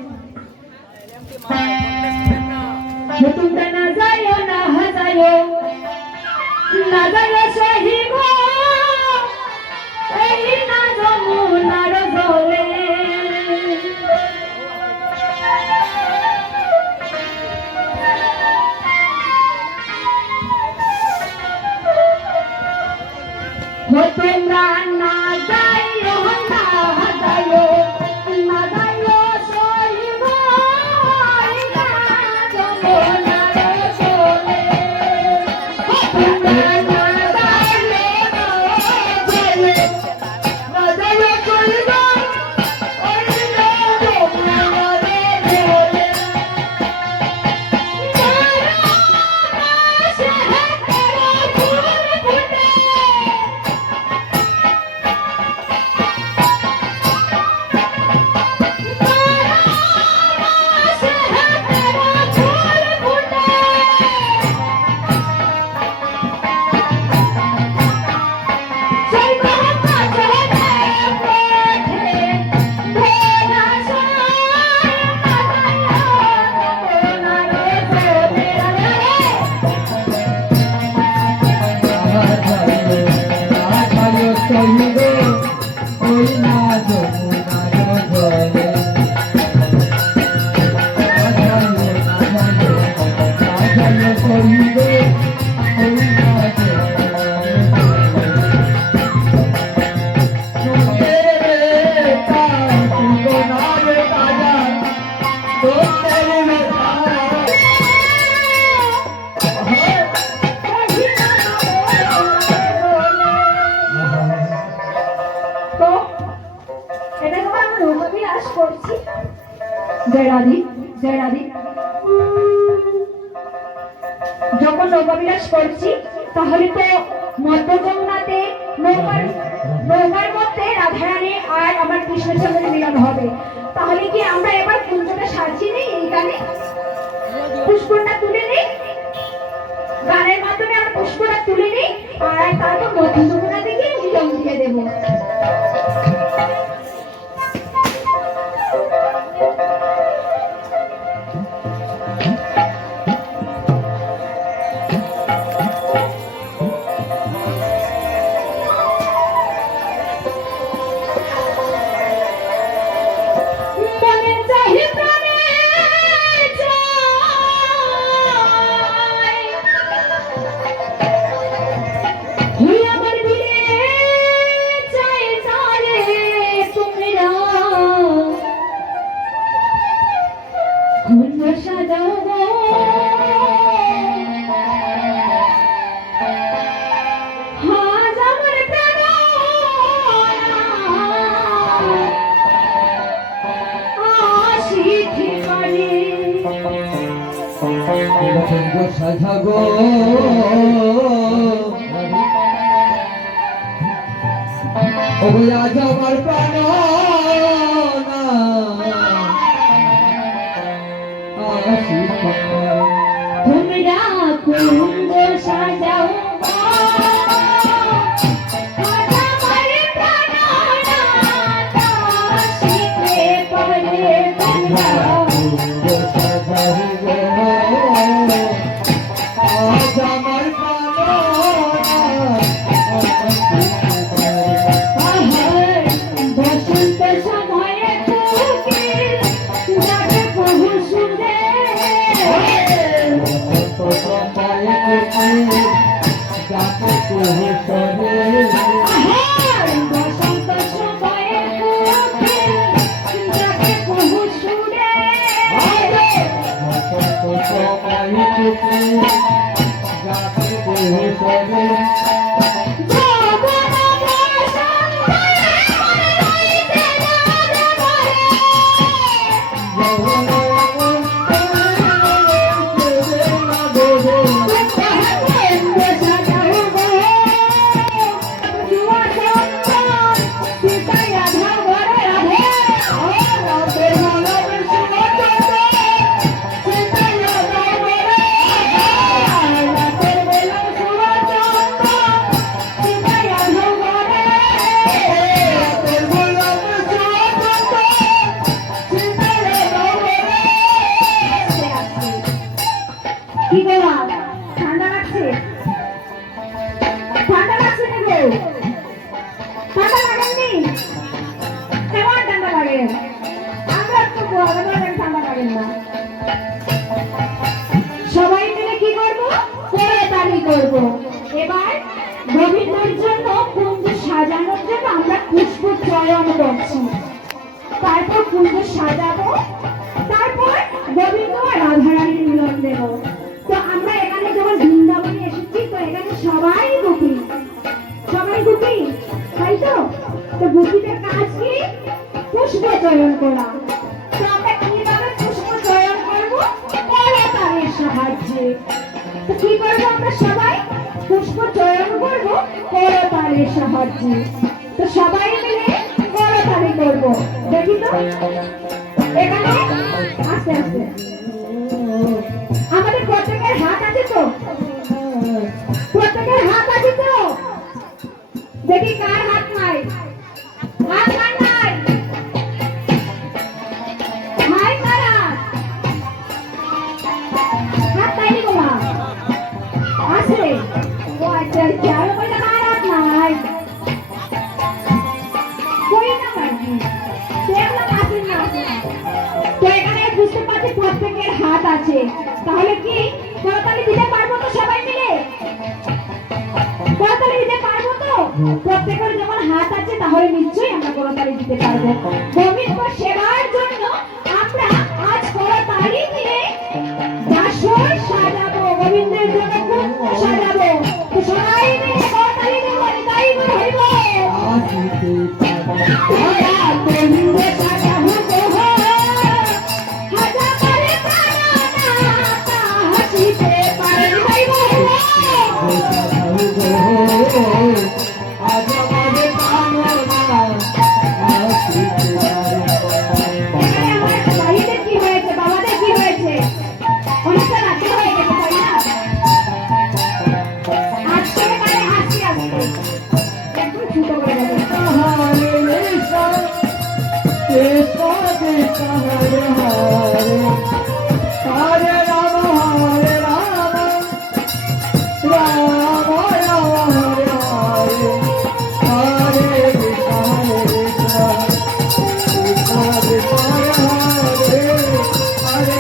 তোমরা না যাইও না হাজাইও না যাইও সহিব এই না যমুনার জলে তোমরা না যাইও না হাজাইও না যাইও সহিব এই না যমুনার জলে তোমরা না জয় রাধি জয় রাধি। যখন নৌকা বিলাস করছি তাহলে তো মধ্য যমুনাতে নৌকার মধ্যে রাধারানী আর আমার কৃষ্ণচন্দ্রের মিলন হবে। তাহলে কি আমরা এবার কুঞ্জটা সাজিয়ে নিই, এই গানে পুষ্পটা তুলে নিই, গানের মাধ্যমে আমরা পুষ্পটা তুলে নিই, আর তারপর মধ্য যমুনাতে গিয়ে মিলন দিয়ে দেবো। সাজাগো আজ আমার প্রাণ তোমরা কুঞ্জ সাজাও সবাই মিলে কি করবো, কোলাতালি করবো। এবার গোবিন্দর জন্য কুঞ্জ সাজানোর জন্য আমরা পুষ্প চয়ন করছি, তারপর কুঞ্জ সাজাবো, তারপর গোবিন্দ আর রাধারানীর মিলন দেব। তো আমরা এখানে যখন বৃন্দাবনে এসেছি, তো এখানে সবাই গোপী, তাই তো? তো গোপীদের কাজ কি? পুষ্প চয়ন করা। তো আমরা কিভাবে পুষ্প চয়ন করবো? কোলাতালির সাহায্যে। তো কি করবো আমরা সবাই? পুষ্প চয়ন করবো কোলাতালির সাহায্যে। তো সবাই মিলে কোলাতালি করবো, দেখি তো এখানে আস্তে আস্তে। আমাদের প্রত্যেকের হাত আছে তো? প্রত্যেকের হাত আছে তো? দেখি কার হাত নাই? হাত কার নাই? নাই কারা? হাত তাইনি গোমা আছে? ও আচ্ছা আচ্ছা, আর কইটা কার হাত নাই? কই না মারবি দেখলাম আছে না। তো এখানে বুঝতে পারছি প্রত্যেকের হাত আছে, তাহলে কি করতালি দিতে পারবো তো সবাই মিলে? করতালি দিতে পারবো তো? প্রত্যেকের যখন হাত আছে তাহলে নিশ্চয়ই আমরা করতালি দিতে পারবো। গোবিন্দ সেবার জন্য আমরা আজ করতালি দিয়ে দাসর সাজাবো, গোবিন্দের জন্য কুঞ্জ সাজাবো। তো সবাই মিলে করতালি দেব, তাই হইব। কুঞ্জ সাজাবো গো, আজ আমাদের কামনা আসিতে পারে। বাড়িতে কি হয়েছে, বাবাদের কি হয়েছে? অনেকটা রাত্রি হয়ে গেছে, তাই না? আজকে কালে হাসি আসবে, একদম ছোট করে দেবে। হরে কৃষ্ণ কৃষ্ণ কৃষ্ণ হরে হরে হরে রাম হরে রাম রাম রাম হরে হরে হরে কৃষ্ণ কৃষ্ণ কৃষ্ণ হরে হরে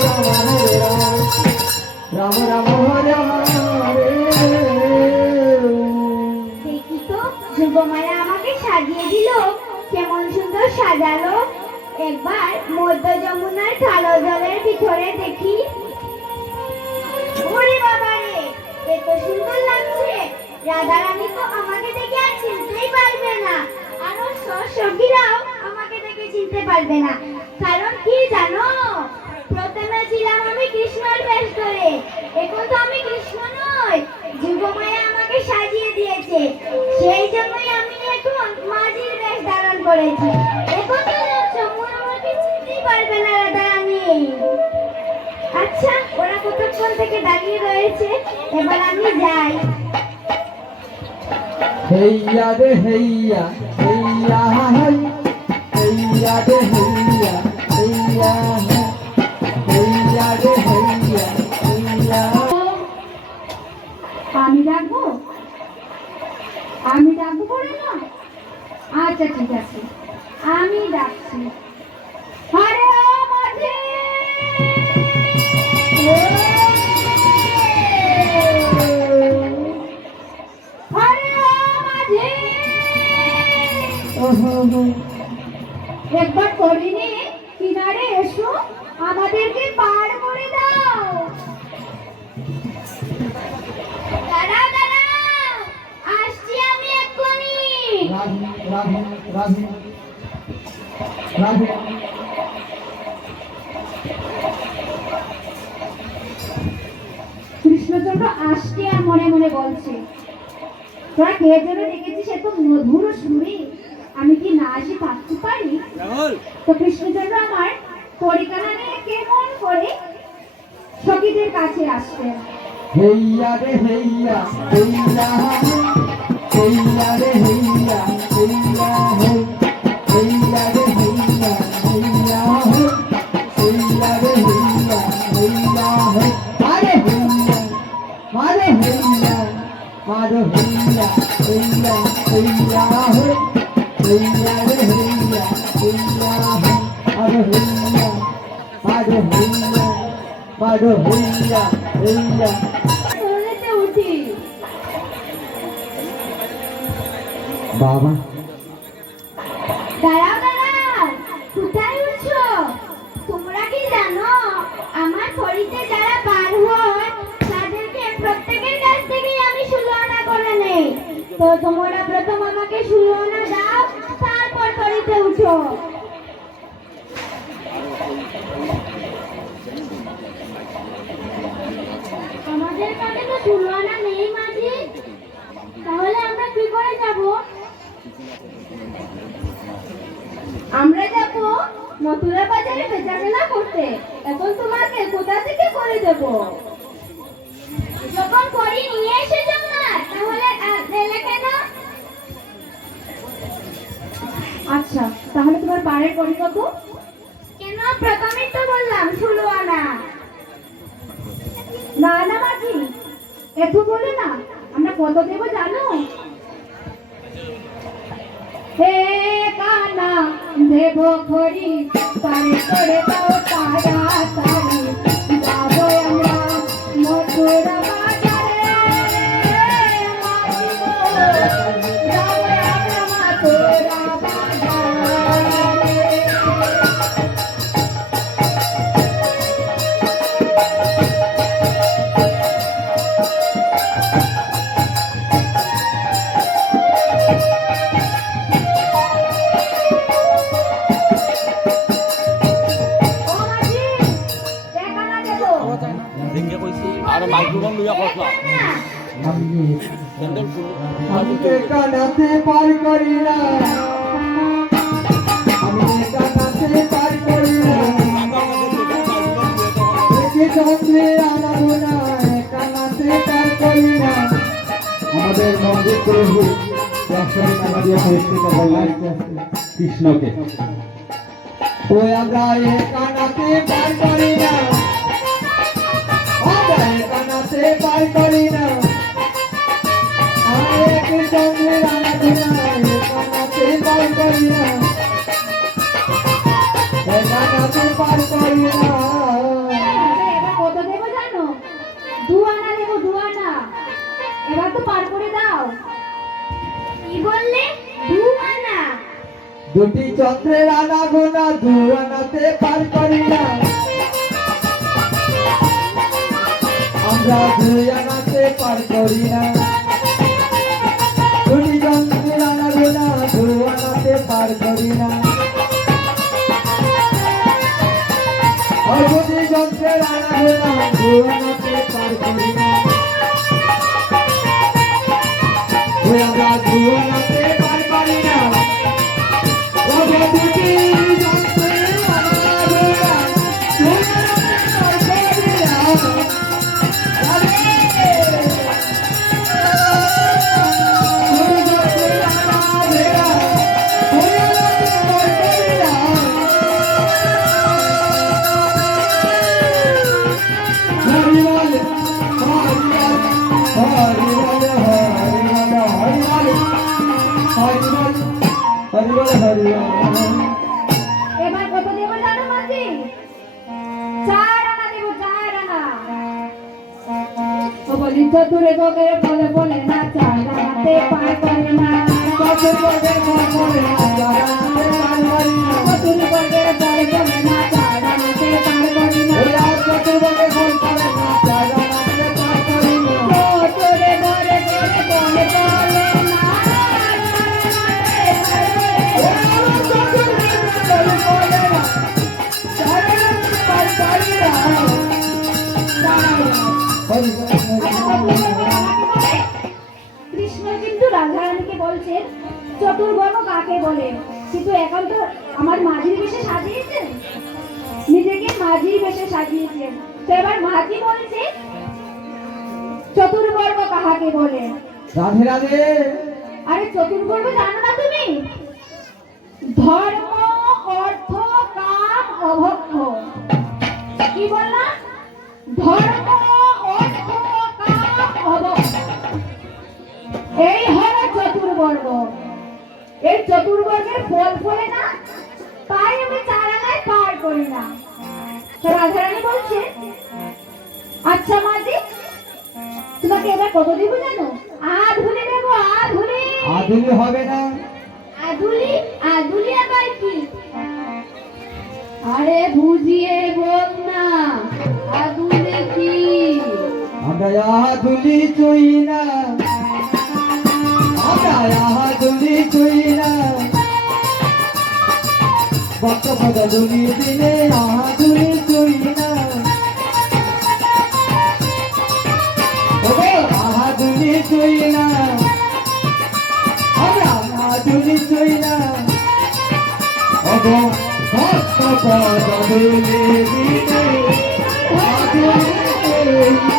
রাম রাম হরে হরে। দেখি তো যুগমায়া আমাকে সাজিয়ে দিল, কেমন সুন্দর সাজালো। একবার মধ্য যমুনার কালো জলের ভিতরে দেখি, ওরে বাবা রে, এত সুন্দর লাগছে। রাধারানী তো আমাকে দেখে আর চিনতেই পারবে না, আর ওর সঙ্গীরাও আমাকে দেখে চিনতে পারবে না। কারণ কি জানো, প্রথমে ছিলাম আমি কৃষ্ণর বেশ ধরে, এখন তো আমি কৃষ্ণ নই, যুগমায়া আমাকে সাজিয়ে দিয়েছে। সেই জন্যই আমি এখন মাঝির বেশ ধারণ করেছি। এখন তো যমুনা আমাকে চিনতেই পারবে না রাধারানী। আচ্ছা, ওরা কতক্ষণ থেকে দাঁড়িয়ে রয়েছে, এবার আমি যাই। হেইয়া রে হেইয়া হেইয়া হাই হেইয়া রে হেইয়া হেইয়া হাই হেইয়া রে হেইয়া হেইয়া। আমি ডাকবো, আমি ডাকবো বলে না? আচ্ছা ঠিক আছে, আমি ডাকছি। হরে রাম মাঝি! হরে রাম মাঝি! একবার করিনি, কিনারে এসো, আমাদেরকে পার করে দাও। দাঁড়াও দাঁড়াও, আসছি আমি এক্ষুনি। রাধে রাধে রাধে রাধে। কৃষ্ণচন্দ্র আসছে আর মনে মনে বলছে, তোরা কে যেন দেখেছিস, এত মধুর সুরে, আমি কি না আসি থাকতে পারি? তো কৃষ্ণচন্দ্র আমার পরিকানা নিয়ে কেমন করে সখীদের কাছে আসছে। হেইয়া রে হেইয়া হেইয়া হেইয়া রে হেইয়া হেইয়া হেইয়া রে হেইয়া হেইয়া হেইয়া রে হেইয়া হেইয়া আরে হেইয়া আরে হেইয়া আরে হেইয়া হেইয়া হেইয়া হেইয়া রে হেইয়া হেইয়া আরে হেইয়া আরে হেইয়া আরে হেইয়া হেইয়া। চলেতে উঠি। বাবা দাঁড়াও দাঁড়াও, কোথায় উঠছো? তোমরা কি জানো, আমার ফরিতে যারা বার হয় তাদেরকে প্রত্যেকের কাছ থেকেই আমি 16 আনা করে নেই। তো তোমরা প্রথম আমাকে 16 আনা দাও, তারপর ফরিতে উঠো। আমাদের কাছে তো 16 আনা নেই মাঝি, তাহলে আমরা কি করে যাব? আমরা যাব মথুরা বাজারে বেচাকেনা করতে। এখন তোমাকে কোথা থেকে করে দেব? যখন করি নিয়ে এসেছো না, তাহলে এলে কেন? আচ্ছা, তাহলে তোমার বাড়ির করি কত? কেন, প্রথমেই তো বললাম 16 আনা। না না মাঝি, এত বলে না, আমরা কত দেব জানো? হে কানা দেব খরি, পারে করে দাও তাড়াতাড়ি, যাবো আমরা মথুরা বাজারে, মাঝি গো, যাবো আমরা মথুরা বাজারে। আৰু মাইক্ৰফোন লৈ কথা আমি আমি কানাতে পার করি না, আমি কানাতে পার করি না, দেখে চন্দ্রে আনাবো না, কানাতে পার করি না। আমাদের মন্দির প্রভু দর্শন টাকা দিয়ে পরিষ্কৃত করলেন কৃষ্ণকে। ও আমরা কানাতে পার করি না, আমরা কানাতে পার করি না, চন্দ্রের আনাবো না, কানাতে পার করি না, কানাতে পার করি না। এবার কত দেবো জানো? 2 আনা দেবো, 2 আনা। এবার তো পার করে দাও। কি বললে? 2 আনা? দুটি চন্দ্রের আনাবো না, 2 আনাতে পার করি না, আমরা 2 আনাতে পার করি না। দুটি চন্দ্রের আনাবো না, 2 আনাতে পার করি না, দুটি চন্দ্রের আনাবো না, 2 আনাতে পার করি না। আমরা 2 আনাতে পার করি না, দুটি চন্দ্রের আনাবো না, 2 আনাতে পার করি না। এবার কত দেবো জানো মাঝি? 4 আনা দেবো, 4 আনা। ও বলি চতুরে বগের বলে বলে না, 4 আনাতে পার করে না। চতুর বগের বলে বলে না, 4 আনাতে পার করি না। চতুর বগের বলে বলে না, 4 আনাতে পার করি না। চতুর বগের বলে বলে না, 4 আনাতে পার করি না। চতুরে বলে বলে বলে বলে না, কৃষ্ণ কিন্তু রাধারানীকে বলছেন চতুর্বর্ণ কাকে বলে, কিন্তু এখন তো আমার মাঝির বেশে সাজিয়েছেন, নিজেকে মাঝির বেশে সাজিয়েছেন। তো এবার মাঝি বলছে চতুর্বর্ণ কাহাকে বলে। রাধে রাধে। আরে চতুর্বর্ণ জানো না তুমি? ধর্ম, অর্থ, কাম, অভক্ষ। কি বললাম? ধর্ম, অর্থ, কাম, অভক্ষ, এই হলো চতুর্বর্গ। এই চতুর্বর্গের ফল ফলে না, তাই আমি 4 আনায় পার করি না। তো রাধারানী বলছে আচ্ছা মাঝি, তোমাকে এবার কত দিব জানো? আধুলি দেবো, আধুলি। আধুলি হবে না। আধুলি? আধুলি আবার কি? আরে বুঝিয়ে বল না, আদুলে কি? আমরা আধুলি চুই না, আমরা আধুলি চুই না, ভক্ত পদুলি দিনে আধুলি চুই না, আধুলি চুই না, আমরা আধুলি চুই না, ভক্ত পদুলি দিনে আধুলি চুই না,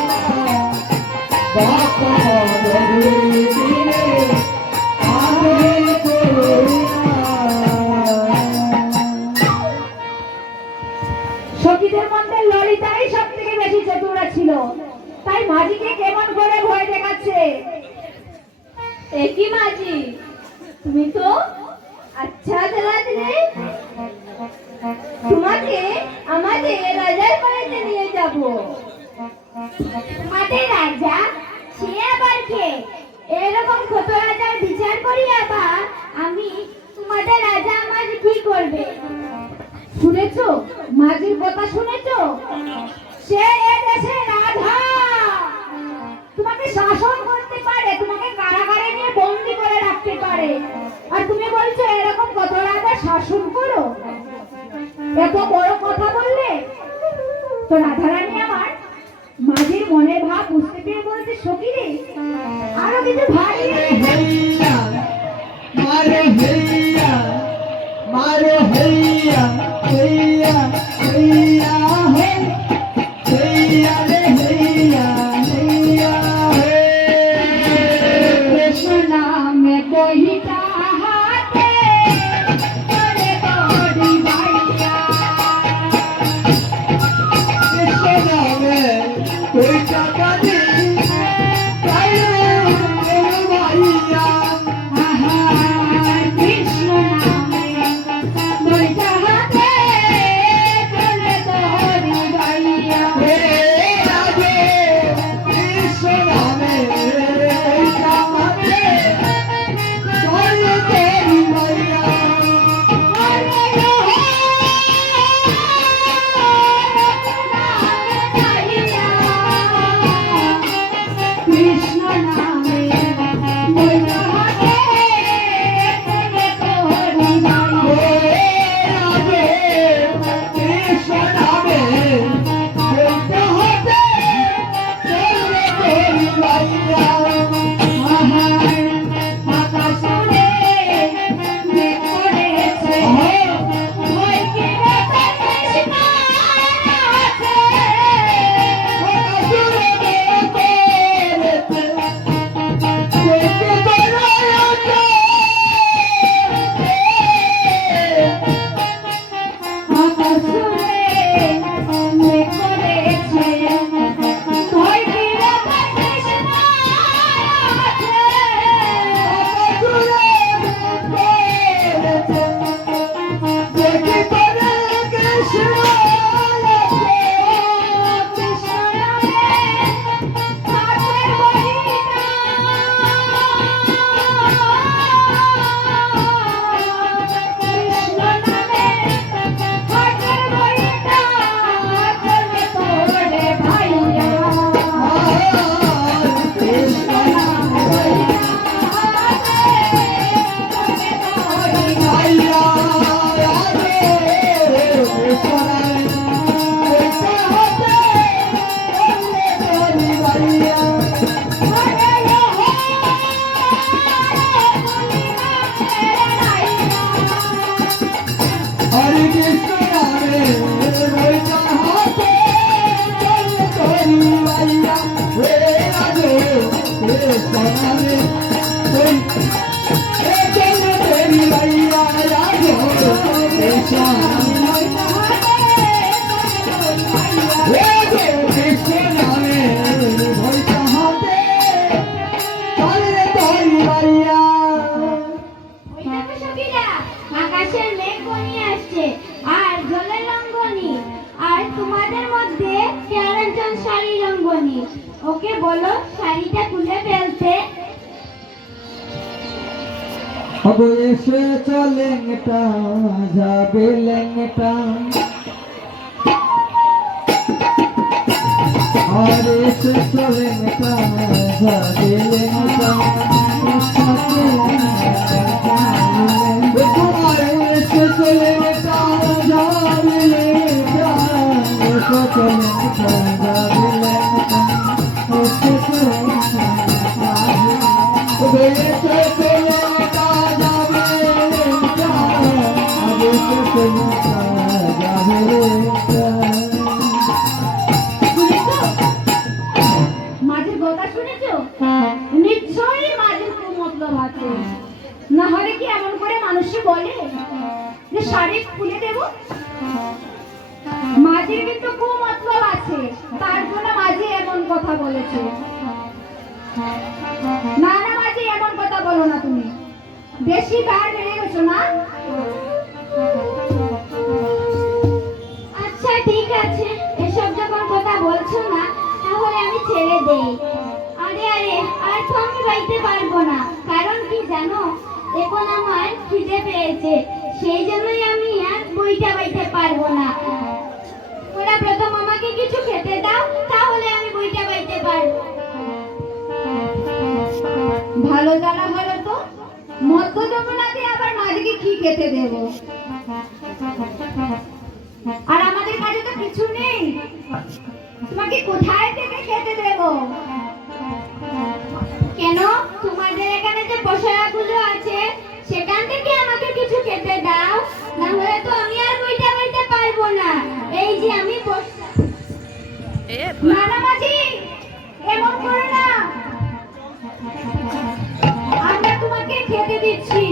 ভক্ত পদুলি দিনে আধুলি চুই না। সখীদের মধ্যে ললিতাই সব থেকে বেশি চতুরা ছিল, তাই মাঝিকে কেমন করে ভয় দেখাচ্ছে। একই মাঝি, তুমি তো আচ্ছা দিলে, তোমাকে আমাদের রাজার বাড়িতে নিয়ে যাব। আমাদের রাজা? সে আবার কে? এরকম ছোট রাজার বিচার করি আবার আমি? তোমাদের রাজা আমার কি করবে? শুনেছো? মাঝির কথা শুনেছো? সে এ দেশের রাধা, তোমাকে শাসন করতে পারে, তোমাকে কারাগারে নিয়ে বন্দি করে রাখতে পারে, আর তুমি বলছো এরকম কত রাজা শাসন করো? এত বড় কথা বললে? তো রাধারানী আমার মাঝির মনের ভাব বুঝতে পেরে বলছে সখী রে আরো কিছু ভারী हैया मारो हैया मारो हैया हैया हैया हे हैया रे हैया हैया हे कृष्ण नाम कोहिता हाथे करे तोड़ी भैया कृष्ण में कोई टाका नहीं काहे भैया कृष्ण नाम कोहिता हाथे करे तोड़ी भैया हे राधे कृष्ण में कोई टाका नहीं काहे तेरी भैया कृष्ण नामे मोय हाथे करे तोड़ी भैया আকাশে মেঘ করেছে ওই কি কৃষ্ণ আছে আকাশে মেঘ করেছে ওই কি কৃষ্ণ আছে हरे कृष्ण नामे रोई चाहते तोरी भैया हे राधे कृष्ण नामे कोई तेरी भैया राधे कृष्ण राधे कृष्ण नामे रोई चाहते तोरी भैया ওই দেখো সখীরা আকাশের মেঘ ঘনিয়ে আসছে আর জলের রঙ্গনি আর তোমাদের মধ্যে কেরাঞ্চন শাড়ি রঙ্গনি ওকে বলো শাড়িটা খুলে ফেলতে अब ऐसे चलेंगे जाबे लेंगे और ऐसे चलेंगे जाबे लेंगे तुम्हारे ऐसे चलेंगे जाबे लेंगे ऐसे चलेंगे जाबे लेंगे ऐसे चलेंगे মাঝের কথা শুনেছো নিশ্চয়ই মাঝের খুব মতলব আছে না হলে কি এমন করে মানুষে বলে যে শাড়ি খুলে দেব মাঝের কিন্তু খুব মতলব আছে তার জন্য মাঝে এমন কথা বলেছে না না মাঝে এমন কথা বলো না তুমি বেশি গায়ে বেড়ে গেছো না আচ্ছা ঠিক আছে এসব যখন কথা বলছো না তাহলে আমি ছেড়ে দেই আরে আরে আর তো আমি বাইতে পারবো না কারণ কি জানো এখন আমার খিদে পেয়েছে সেই জন্যই আমি আর বইটা বাইতে পারবো না ওরা প্রথম আমাকে কিছু খেতে দাও তাহলে আমি বইটা বাইতে পারবো ভালো জানা ভালো তো মধ্য যমুনাতে আবার মাঝিকে কি খেতে দেব আর আমাদের কাছে তো কিছু নেই তোমাকে কোথায় থেকে খেতে দেব কেন তোমাদের এখানে যে পশরাগুলো আছে সেখান থেকে আমাকে কিছু খেতে দাও, না হলে তো আমি আর বইতে বইতে পারবো না। এই যে আমি এ না না মাঝি, এমন করো না, আমরা তোমাকে খেতে দিচ্ছি।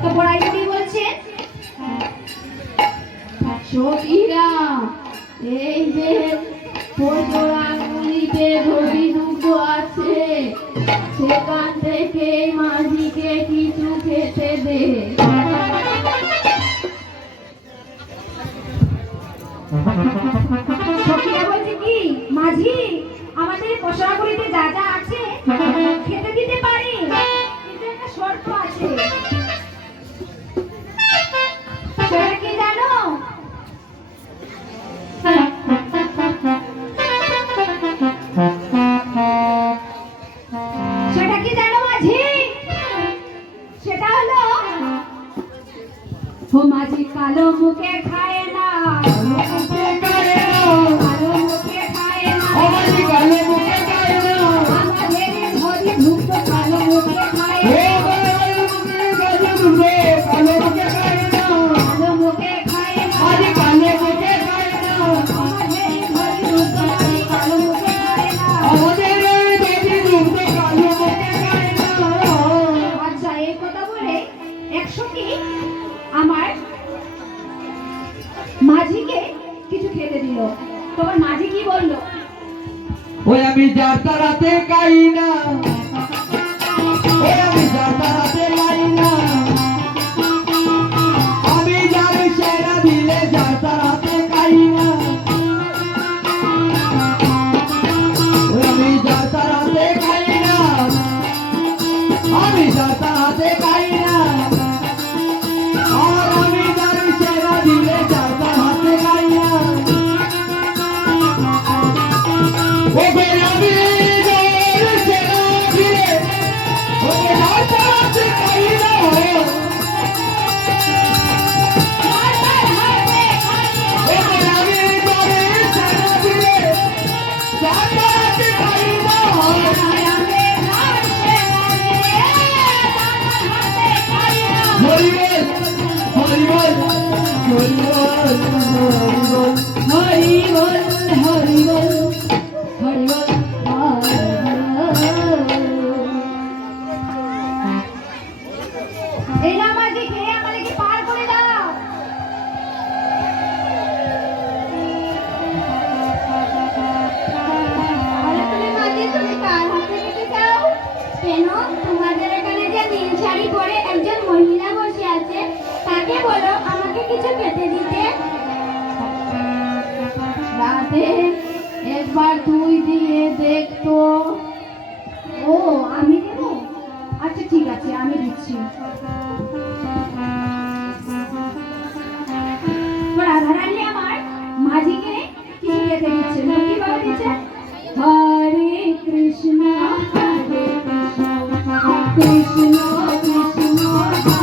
তো বড়াই বুড়ি বলছে, সখীরা, এই যে পশরাগুলিতে ধরি দুগ্ধ আছে, সেখান থেকে মাঝিকে কিছু খেতে দে। সখীরা বলছে কি, মাঝি আমাদের পশরাগুলিতে যা যা আছে খেতে দিতে পারি, কিন্তু একটা শর্ত আছে। সেটা কি জানো? সেটা কি জানো মাঝি? সেটা হলো, ও মাঝি কালো মুখে খায় না, কালো মুখে খায় না, আমাদের কালো মুখে গায় না, আমাদের ধরি ভুক্ত কালো মুখে খায় ও না, কালো মুখে কালো মুখে গায় না, কালো মুখে খায় না, আরে কালো মুখে গায় না, আমাদের ধরি ভুক্ত কালো মুখে খায় না। আমাদের দেবী রূপ কালো মুখে গায় না। আচ্ছা, এই কথা বলে একশোটি আমার মাঝিকে কিছু খেতে দিল। তোমার মাঝি কি বললো? ওই আমি যার তারাতে গাই না, ওই আমি যার তারাতে গাই না, আমি যার সেরা দিলে যার তারাতে গাই না, ওই আমি যার তারাতে গাই না, আমি যার তারাতে গাই না, আর আমি যার সেরা দিলে যার তারাতে গাই না। ও বেরাবি দোর সেরা দিলে, ও যার তারাতে গাই না, ও বেরাবি দোর সেরা দিলে যার তারাতে গাই না। হরিবল হরিবল হরিবল হরিবল হরি বল হরি বল হরি বল। এই না মাঝি, খেয়ে আমাদেরকে পার করে দাও। আরে তুমি মাঝি, তুমি কার হাতে খেতে চাও? কেন তোমাদের এখানে যে নীল শাড়ি পরে একজন মহিলা বসে আছে, তাকে বলো আমাকে কিছু খেতে দিতে। রাতে একবার তুই দিয়ে দেখতো। ও, আমি দেব? আচ্ছা ঠিক আছে, আমি দিচ্ছি। তো রাধারানী আমার মাঝিকে কিছু খেতে দিচ্ছে। কিভাবে দিচ্ছে? হরে কৃষ্ণ হরে কৃষ্ণ, কৃষ্ণ কৃষ্ণ হরে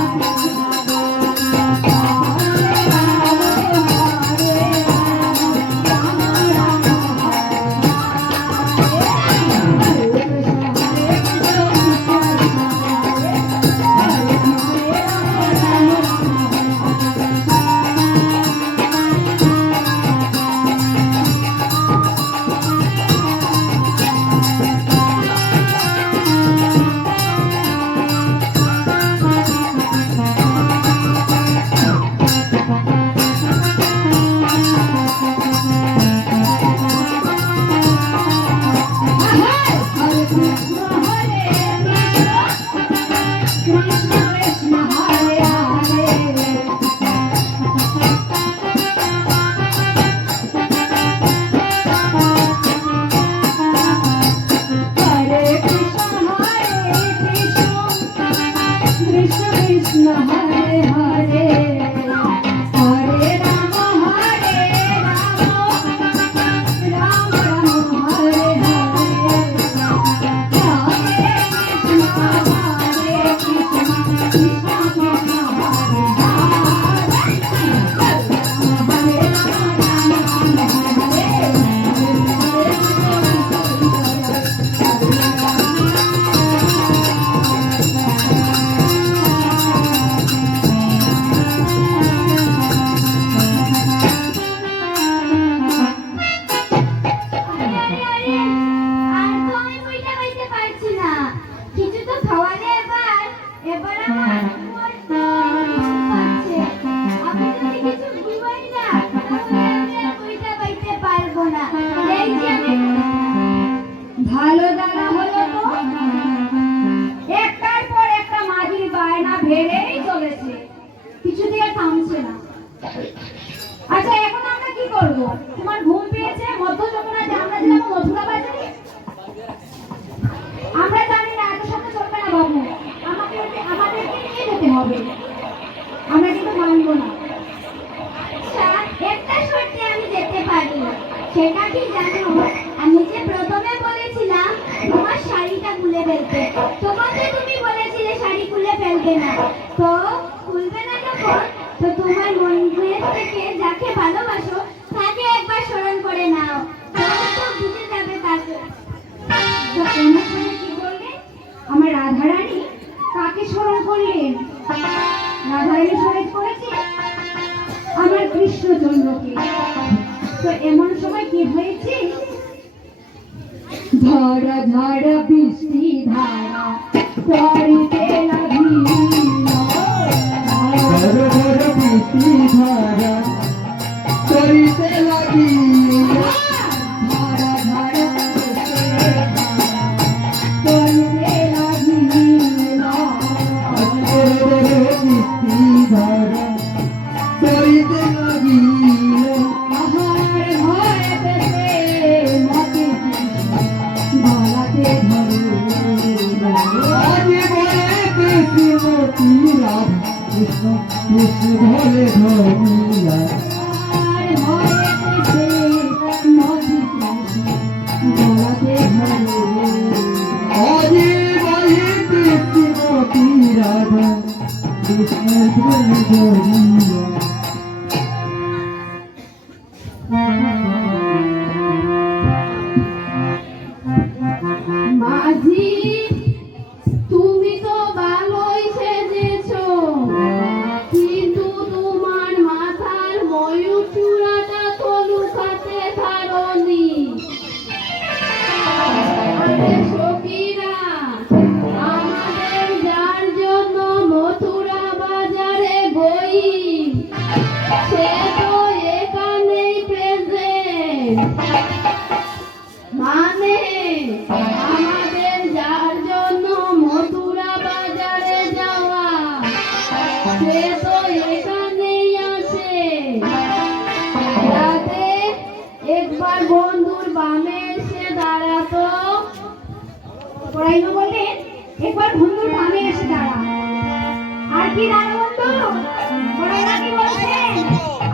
আচ্ছা এখন আমরা কি করব? তোমার ঘুম পেয়েছে, মধ্য যমুনাতে আমরা যাব মথুরা বাজারে। আমরা জানি না, এত সামনে চলবে না বাবু, আমাদেরকে নিয়ে যেতে হবে, আমরা কিন্তু মানবো না। আচ্ছা, একটা শর্তে আমি যেতে পারি, সেটা কি জানো? আমি যে প্রথমে বলেছিলাম তোমার শাড়িটা খুলে ফেলতে, তখন যে তুমি বলেছিলে শাড়ি খুলে ফেলবে না, তো খুলবে না যখন, তো তোমার মনের থেকে যাকে ভালোবাসো তাকে একবার স্মরণ করে নাও, তাহলে তো বুঝে যাবে তাকে। তো তোমার সঙ্গে কি বললে? আমার রাধারানী কাকে স্মরণ করলেন? রাধারানী স্মরণ করেছে আমার কৃষ্ণচন্দ্রকে। তো এমন সময় কি হয়েছে? ঝড় ঝড় বৃষ্টি ধারা পড়িতে লাগিল, ঝড় ঝড় বৃষ্টি ধারা পড়িতে লাগিল, ঝড় ঝড় পড়িতে লাগিল, ঝড় ঝড় বৃষ্টি ধারা পড়িতে লাগিল, আহার ভয় পেতে মতে গলাতে ধরিল, আজ বলে কৃষ্ণমতী রাধা কৃষ্ণ কৃষ্ণ ধরে ধরিলা, আর ভয় পেতে মতে গলাতে ধরিল, আজ বলে কৃষ্ণমতী রাধা কৃষ্ণ ধরে ধরিলা। মাঝি তুমি তো ভালোই সেজেছো, কিন্তু তোমার মাথার ময়ূর চূড়াটা তো লুকাতে পারোনি। আরে সখীরা, আমাদের যার জন্য মথুরা বাজারে গই, সে তো এখানেই প্রেজেন্ট। মানে আমাদের যার জন্য মথুরা বাজারে যাওয়া, সে তো এখানেই আছে। রাতে একবার বন্ধুর বামে এসে দাঁড়াতো। পড়াইলো বললেন একবার বন্ধুর বামে এসে দাঁড়া। আর কি দাঁড়া বন্ধু? পড়াইলা কি বলছেন?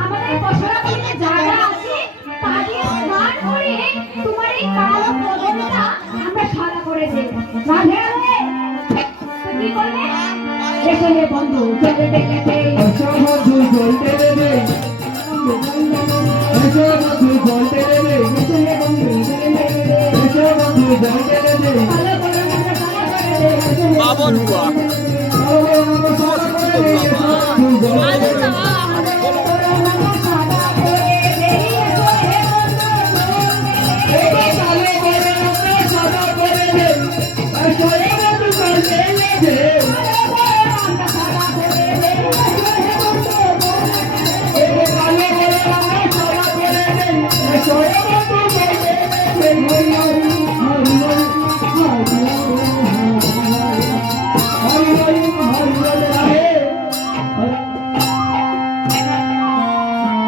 আমাদের পশরাপুরিতে জায়গা আছে, তা দিয়ে স্নান করে তোমার এই কালো প্রদনটা আমরা সাদা করে দেব। রাধে রাধে। তো কি করবে? এসো হে বন্ধু, চলে দেখেছে। এসো বন্ধু চলতে দেবে, এসো বন্ধু চলতে দেবে, এসো হে বন্ধু, চলে দেখেছে। এসো বন্ধু চলতে দেবে, ভালো করে আমরা সাদা করে দেব। এসো হে বাবন বুয়া।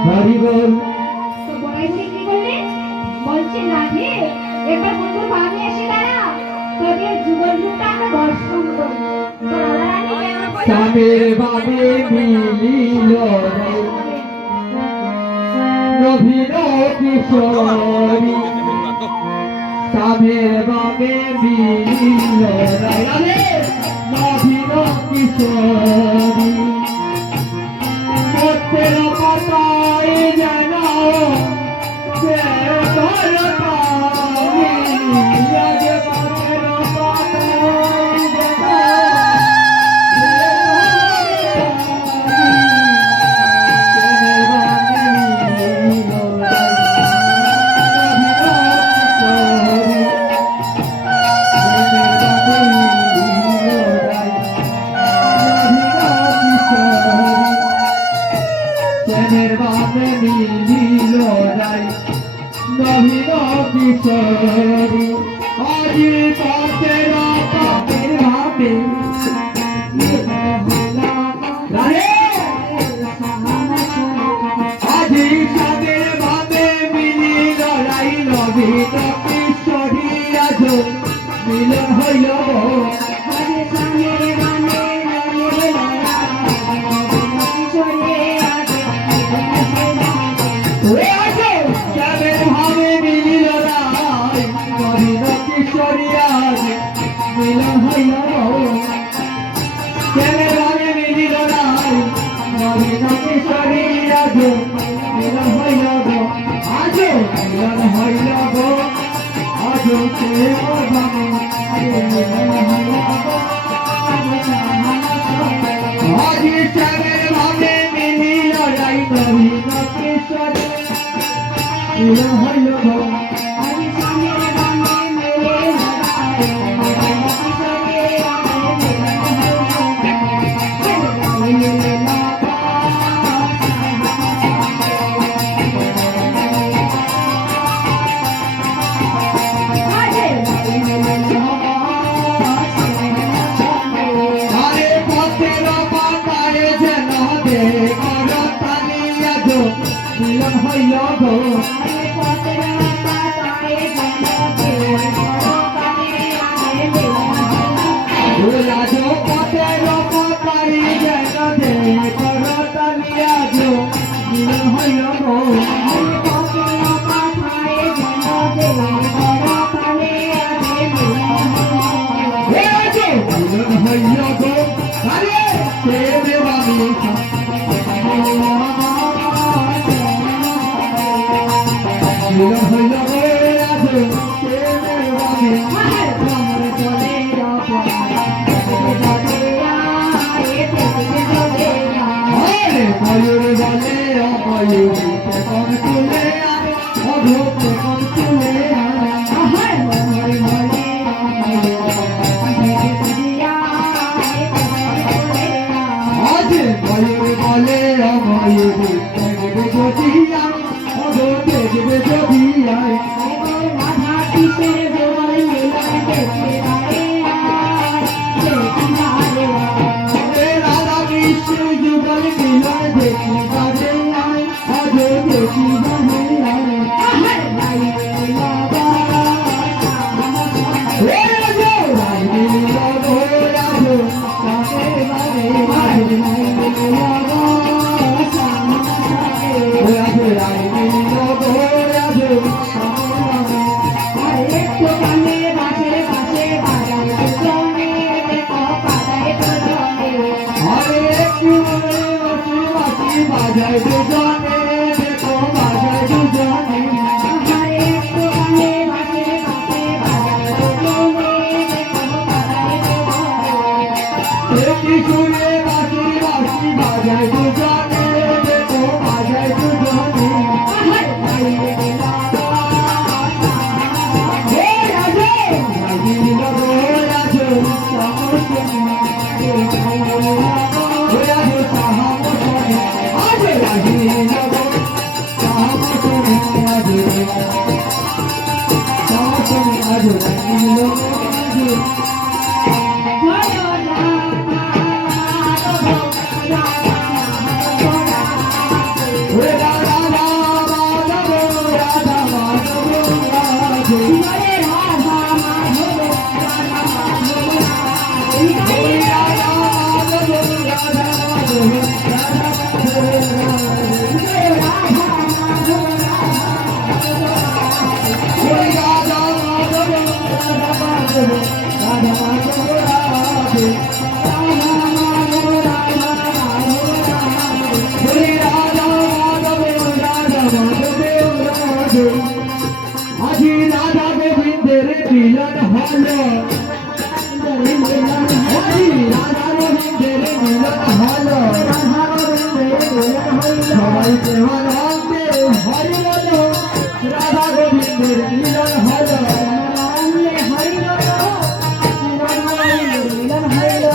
হরিবল তো বড়াইছে কি বললে? বলছে রাধে একবার বন্ধুর বামে এসে দাঁড়া, তোকে যুগল রূপটা আমরা দর্শন করব। তো রাধারানী কেমন করে? স্বামীর বাবে মিলিল নবীন কিশোরী, স্বামীর বাবে মিলিল নবীন কিশোরী, পত্রের পাতায় যেন সে ধর পানি, আজ পত্রের পাতায় যেন কিশোরী আজি পথের পাপের ভাবে রাধে হইল কেনে রঙে মিলিল নাই নবীন কিশোরী আজ মিলন হইল গো আজ মিলন হইল গো আজ সে মর্মে মিলন হইল গো আজ শ্যামের ভাবে মিলিল নাই নবীন কিশোরী মিলন হইল গো আজ শ্যামের ভাবে মিলিল নাই নবীন কিশোরী আরে পথের পাতায় যেন দেখর তালিয়া গো মিলন হইল গো আরে পথের পাতায় যেন দেখর তালিয়া গো পথের পাতায় যেন দেখর তালিয়া গো মিলন হইল গো আরে পথের পাতায় যেন দেখর তালিয়া মিলন হইল গো আরে সে দেবানি মিলন হইল গো আজ সে দেবানি আমার চলে আরে ময়ূর বলে অময়ূর কোন তুলে আয় অধূপ কোন তুলে আয় আহার ময়ূর বলে আজ ময়ূর বলে অময়ূর দেখবে যদি আয় অধূপ দেখবে যদি আয় রাধা কৃষ্ণের বল মিলন দেখে রাধা কৃষ্ণ যুগল মিলন দেখি বাজে আয় অধূপ দেখি বাজে আয় আহার নাই বাজায় দুজনে দেখো বাজায় দুজনে আহারে একটু গানে বাজে বাজে বাজায় দুজনে দেখো বাজায় দুজনে একটি সুরে বাঁশি বাঁশি বাজায় দুজনে দেখো বাজায় দুজনে আহারে বাইরে গেলাম হে রাজে বাইরে গো রাজে সমস্যা হে বাইরে গো রাজে সাহামসনে আজ রাজে গো সাহামসনে আজ সাহামসনে আজ রাজে আজি রাধা গোবিন্দের মিলন হলো আজি রাধা গোবিন্দের মিলন হলো সবাই প্রেমানন্দে হরি বলো রাধা গোবিন্দের মিলন হলো হরি বলো মিলন হলো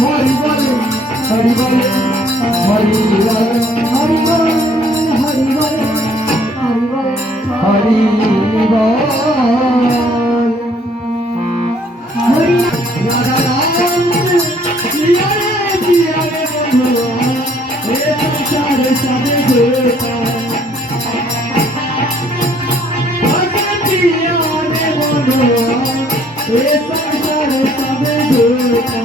হরি বলে হরি বলে হরি বলে হরি বলে হরি বলে হরি বলে হরি রাধা রাম প্রিয়া রে বন্ধু এ সংসার সবে ঘুরতা প্রিয়া রে বন্ধু এ সংসার সবে ঘুরতা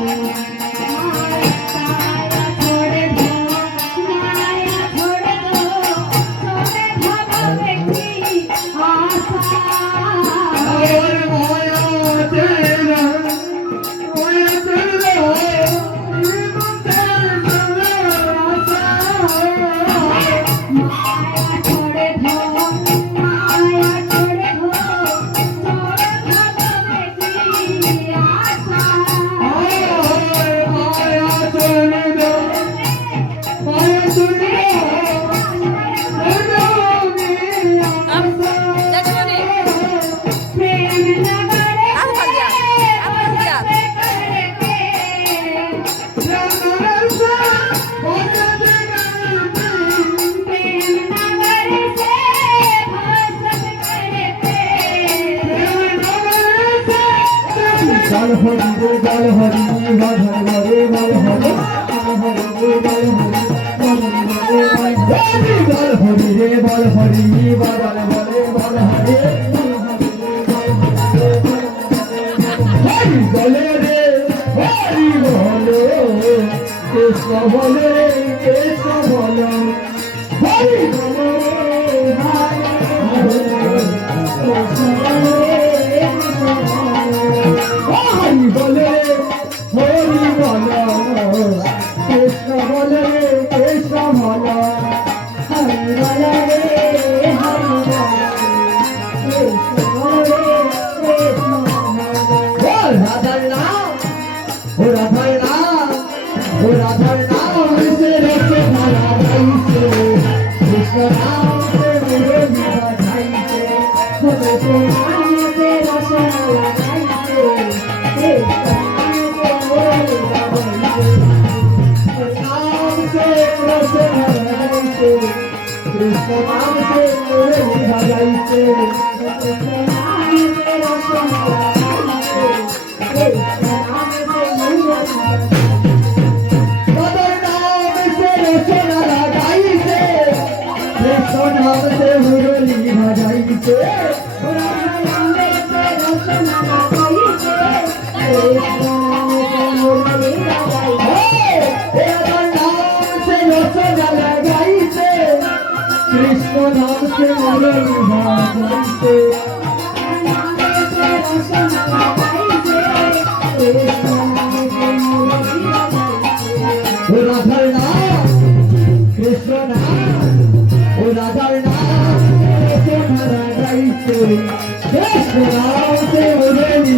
বল হরি বল হরি বল হরি বল হরি বল হরি রে বল হরি বল হরি বল হরি হরি বলে রে হরি বলো কৃষ্ণ বলে কৃষ্ণ বলো হরি বলে হরি কৃষ্ণ বলে হরি বলে হরি বলো কৃষ্ণ বলে কৃষ্ণ বলো হরি বলে হরি বলো কৃষ্ণ বলে কৃষ্ণ বলো রাধার নাম ও রাধার নাম ও রাধার নাম সে রসে ভরা গাইছে কৃষ্ণ নাম সে মুরলি বাজাইছে কৃষ্ণ নাম সে রসে ভরা कृष्ण नाम से मुरली बजाइते कृष्ण नाम से रसन लगाइते कृष्ण नाम से मुरली बजाइते कृष्ण नाम से मुरली बजाइते कृष्ण नाम से मुरली बजाइते राधार नाम कृष्ण नाम ओ राधार नाम से भरा गाइते कृष्ण नाम से मुरली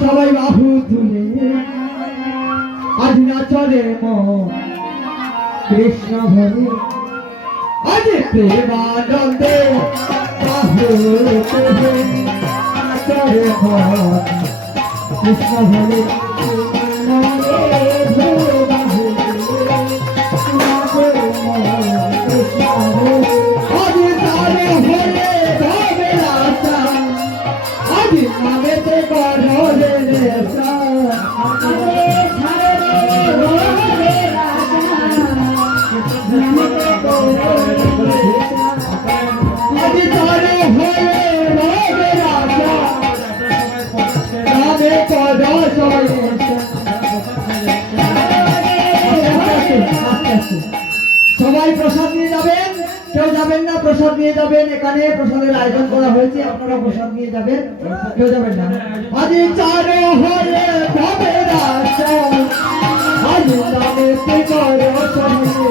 সবাই বাহু তুলে আজ নাচরে মন কৃষ্ণ ভরে আজ প্রেমানন্দে বাহু তুলে নাচরে মন কৃষ্ণ ভরে সবাই প্রসাদ নিয়ে যাবেন, কেউ যাবেন না, প্রসাদ নিয়ে যাবেন। এখানে প্রসাদের আয়োজন করা হয়েছে, আপনারা প্রসাদ নিয়ে যাবেন, কেউ যাবেন না। আজ চারে হরে তবে রাজা, আজ নামেতে করো সহিষ্ণু।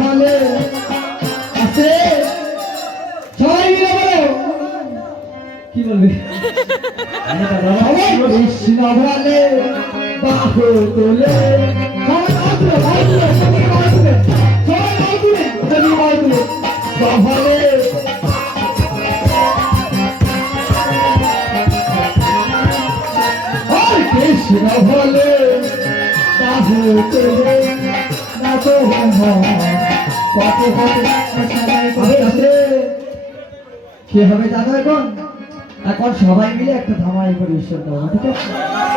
বলে আছে সবাই মিলে বলো কি বলবে কৃষ্ণ বলে বাহু তোলে সবাই বাহু তোলে সবাই বাহু তোলে বলে কৃষ্ণ বলে বাহু তোলে না তো কত কি হবে জানো এখন এখন সবাই মিলে একটা ধামাই পরিবেশন করবো ঠিক আছে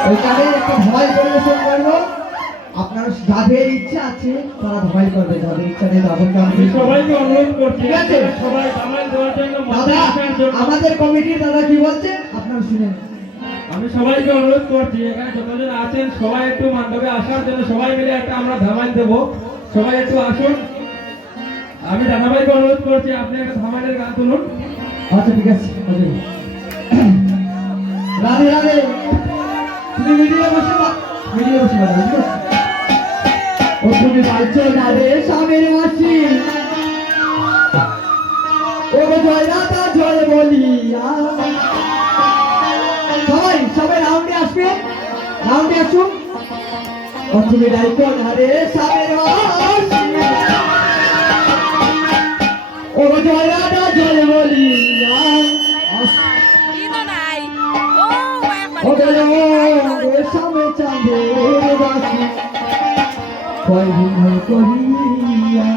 ওইখানে একটা ধামাই পরিবেশন করবো আপনার যাদের ইচ্ছা আছে তারা ধামাই করবে যাদের ইচ্ছা নেই তাদেরকে আমি সবাইকে অনুরোধ করছি ঠিক আছে সবাই ধামাই দেওয়ার জন্য দাদা আমাদের কমিটির দাদা কি বলছে আপনারা শুনেন আমি সবাইকে অনুরোধ করছি এখানে যতজন আছেন সবাই একটু মণ্ডপে আসার জন্য সবাই মিলে একটা আমরা ধামাই দেব সবাই একটু আসুন আমি দাদাভাইকে অনুরোধ করছি আপনি একটা ধামাইয়ের গান তুলুন আচ্ছা ঠিক আছে রাধে রাধে তুমি মিডিয়া বসে ঠিক আছে ও তুমি বাড়ছো না রে স্বামীর মাসি ও জয় রাধা জয় বলিয়া সবাই রাউন্ডে আসবে রাউন্ডে আসুন ও তুমি ডাইকো না রে স্বামীর মাসি ও জয় রাধা জয় বলিয়া ইনো নাই ও ও সামনে চাঁদে বাসি কয় দিন করিয়া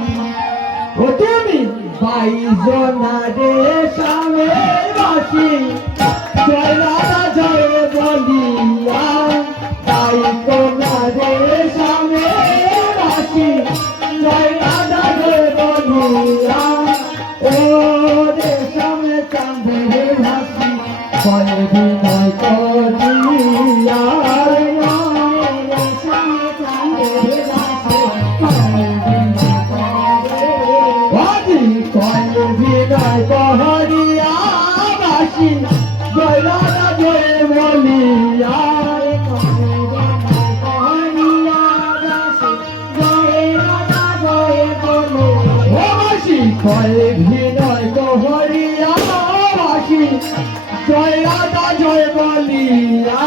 ও তুমি বাইজনা রে সামনে বাসি জয় রাধা জয় বলিয়া তাই কোনা রে সামনে বাসি জয় রাধা জয় বলিয়া ও রে সামনে চাঁদে ভাসি কয় দিন করিয়া বিনয় কহরিয়া বাসি জয় রাধা জয় বলিয়া বাসি কয় বিনয় কহরিয়া বাসি জয় রাধা জয় বলিয়া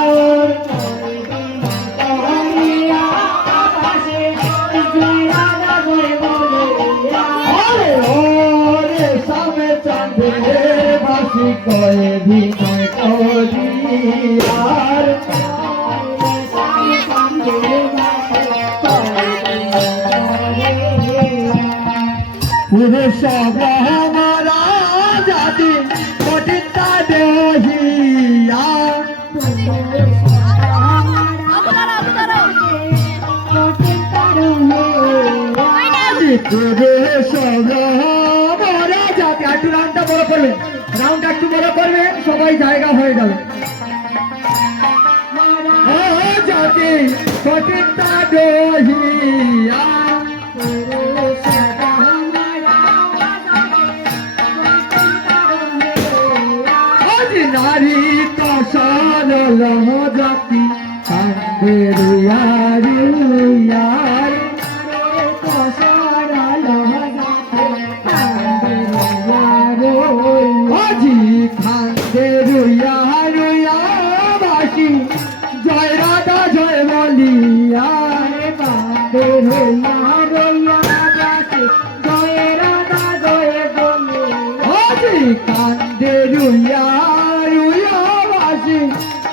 বাসি কয় বিনয় করিয়ার পুরুষ গ্রহণরা জাতি কঠিতা দেহিয়া পুরুষ গ্রহণরা জাতি একটু রাউন্ডটা বড় করবেন রাউন্ড একটু বড় করবেন সবাই জায়গা হয়ে যাবে ও জাতি কঠিতা দেহিয়া নারী তো সরল জাতি কান্দে রুয়ার রুয়ার আজি কান্দে রুয়া রুয়া বাসি জয় রাধা জয় বলিয়া কান্দে রুয়া রুয়া বাসি জয় রাধা জয় বলিয়া আজি কান্দে রুয়া রুয়া বাসি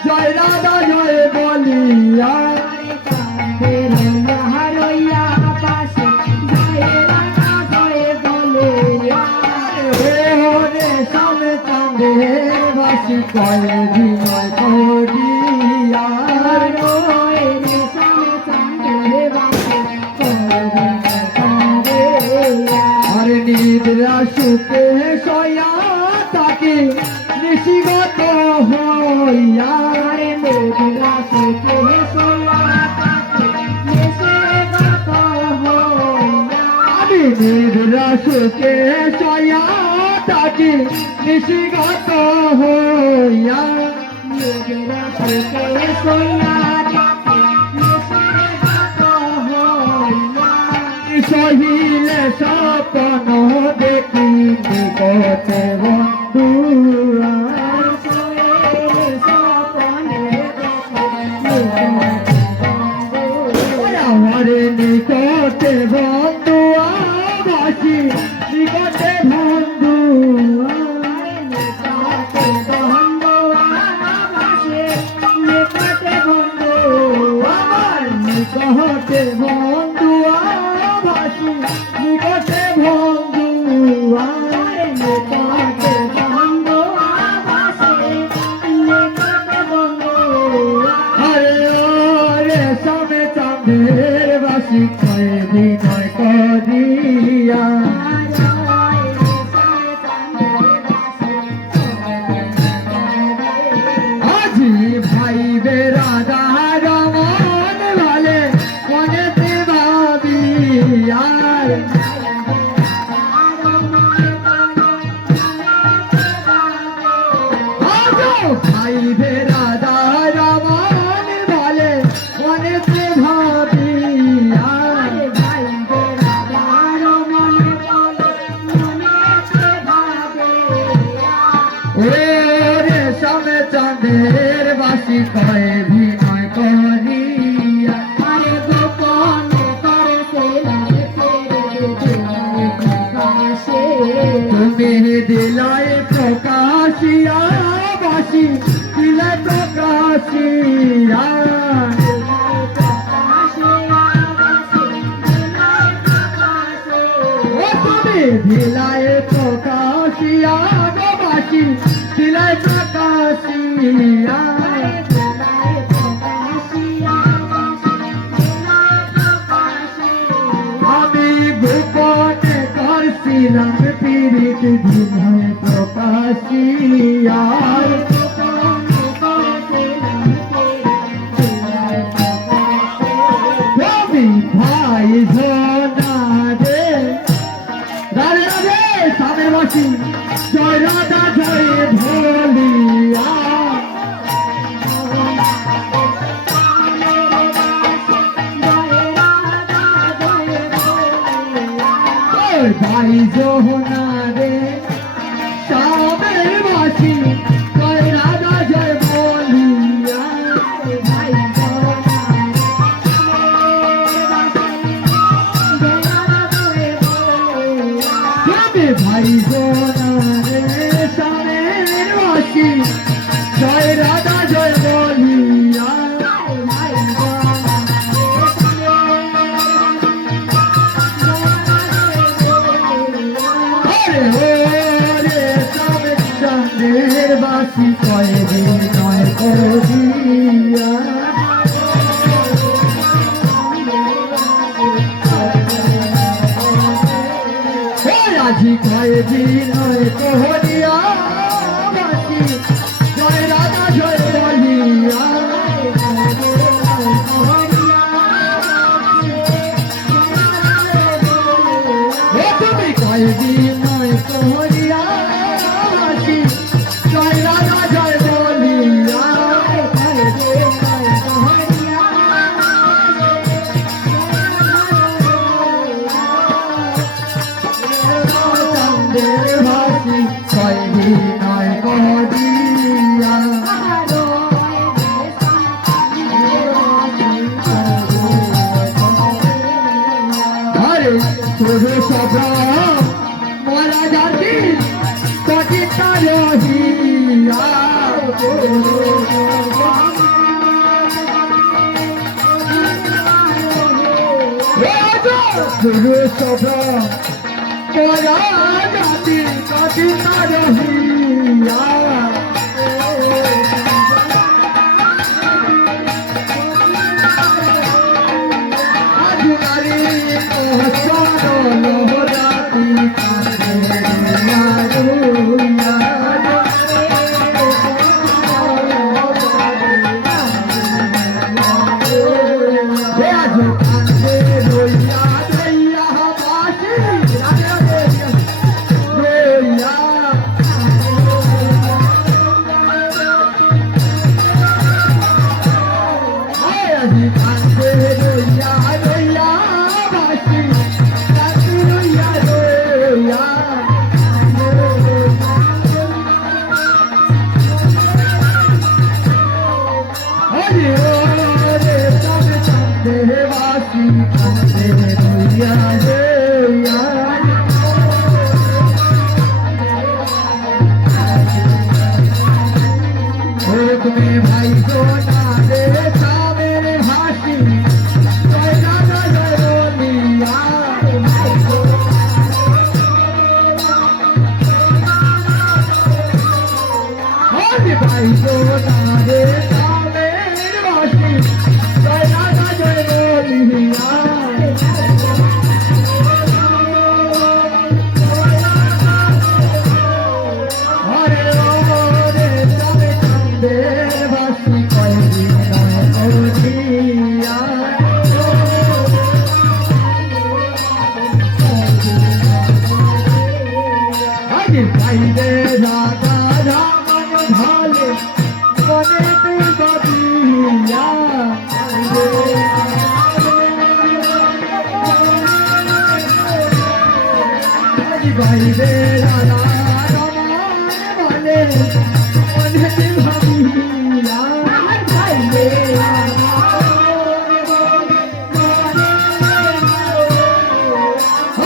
জয় রাধা জয় বলিয়া কান্দে রুয়া রুয়া বাসি জয় রাধা জয় বলিয়া রে সামনে কান্দে বাসি কয় বিনয় করিয়া রে সামনে কান্দে বাসি কয় বিনয় করিয়া আরে নিদ্রা সুখে সয়া তাকে নিশিগত হইয়া রে নিদ্রা সুখে সয়া তাকে নিশিগত হইয়া আমি নিদ্রা সুখে সয়া তাকে নিশিগত হইয়া নিদ্রা সুখে সয়া তাকে নিশিগত হইয়া সহিলে স্বপ্ন দেখি নিকটে বন্ধু আর সহিলে স্বপ্ন আমার নিকটে বন্ধু আবাসী নিকটে বন্ধু নিকটে বন্ধু আবাসী নিকটে বন্ধু নিকটে বন্ধু আবাসী নিকটে বন্ধু আরে ওরে সবে চাঁদের বাসি কয়ে বিনয় করিয়া আজি ভাই বেরাদা রমন বলে মনেতে ভাবি আর ভাই বেরাদা রমন বলে মনেতে ভাবি আর ভাই বেরাদা রমন বলে মনেতে ভাবি ওরে ওরে সবে চাঁদের বাসি কয়ে বিনয় করিয়া আরে গোপনে করে তুমি দিলায় প্রকাশিয়া বাসি দিলে প্রকাশিয়া ও তুমি দিলায় প্রকাশিয়া বাসি দিলে প্রকাশিয়া আমি গোপনে করছিলাম পীড়িত দিলায় প্রকাশিয়া রবি ভাই ঝোনা রে রাধে রাধে সামনে বসি জয় রাধা জয় ভোলিয়া ভাই ঝোনা রে সামনে বসি জয় রাধা জয় ভোলিয়া ভাই ভাই রে সামনের বাসি জয় রাধা জয় বলিয়া সামনের বাসি কয় বিনয় করিয়া আজি কয়ে বিনয় করিয়া বাসি জয় রাধা জয় বলিয়া তুমি কয়ে বিনয় করিয়া বাসি জয় রাধা জয় বলিয়া ভাসি কয় বিনয় করিয়া আরে তোর সব মরা জাতি কটিতা রহিয়া তোর সব মরা জাতি কটিতা রহিয়া আজ নারী পহচান লোহরাতি আরে ভাই গো তারে তামের বাসি জয় রাধা জয় বলিয়া আরে ওরে তারে তামের বাসি কয় দিন বলিয়া আরে ভাই রে রাধা রামন ভালে মনে তুই বাবিয়া আরে ভাই রে রাধা রামন ভালে মনে তুই বাবিয়া ভাই রে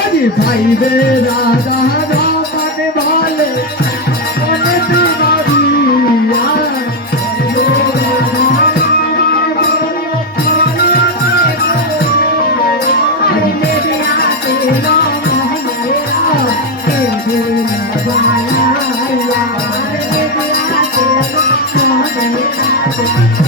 আরে ভাই রে রাধা রামন ভালে মনে তুই বাবিয়া আরে মেরে আতে রাম মেরা তেরে বালা আরে মেরে আতে রাম মেরা তেরে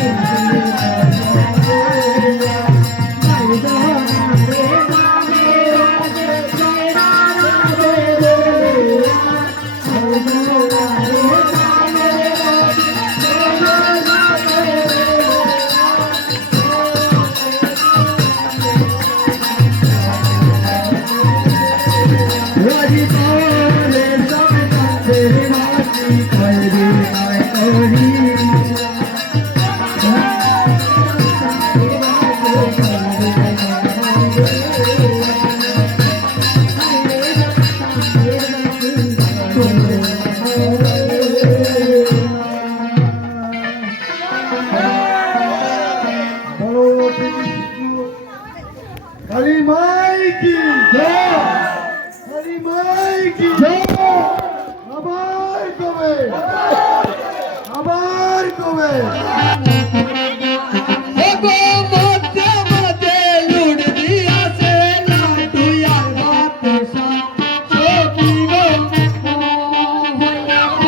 রাজি পাওয়ালে সবে তেরে বাসি কয় দিন করি हरी माई की हरी माई की আবার কবে আবার কবে ওগো মধ্যে মধ্যে লুট দিয়াছে লাটু আর বাতে সা সখী গো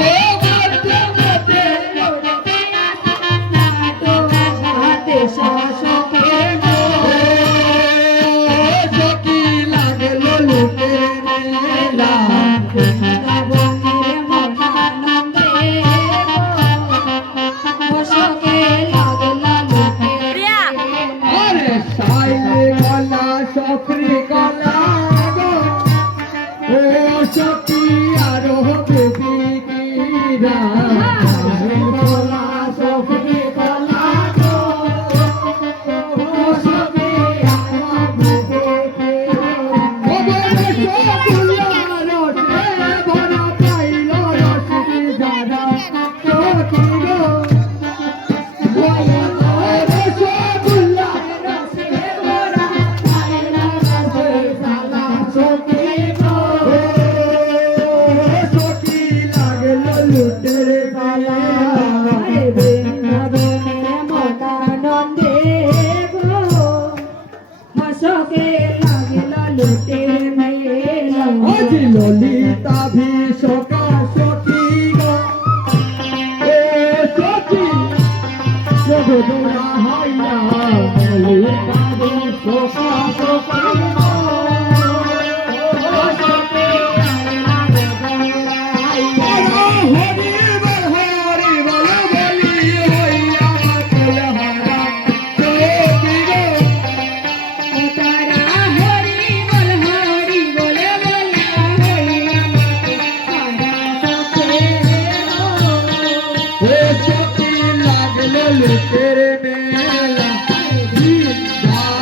ও মধ্যে মধ্যে লুট দিয়াছে লাটু আর বাতে সা সখী গো সখী লাগলো লুটে মেলা আরে সাইলে গলা সফরি গলা গো ও সখী আরো বেবি কিরা গলা সফরি গলা গো ও সখী আরো বেবি কিরা ও বলে সকুলা রসে বড় পাইলো রসি দাদা সখী গো ললিতা ভি সকা সখী গো এ সখী জগদনা হাইয়া ললিতা ভি সকা সখী গো হরি বল বলি হইয়া মাতল হারা সখী গো তারা হরি বল বলে বলা হইয়া ও সখী লাগলো লুকের মেলা বৃন্দাবনে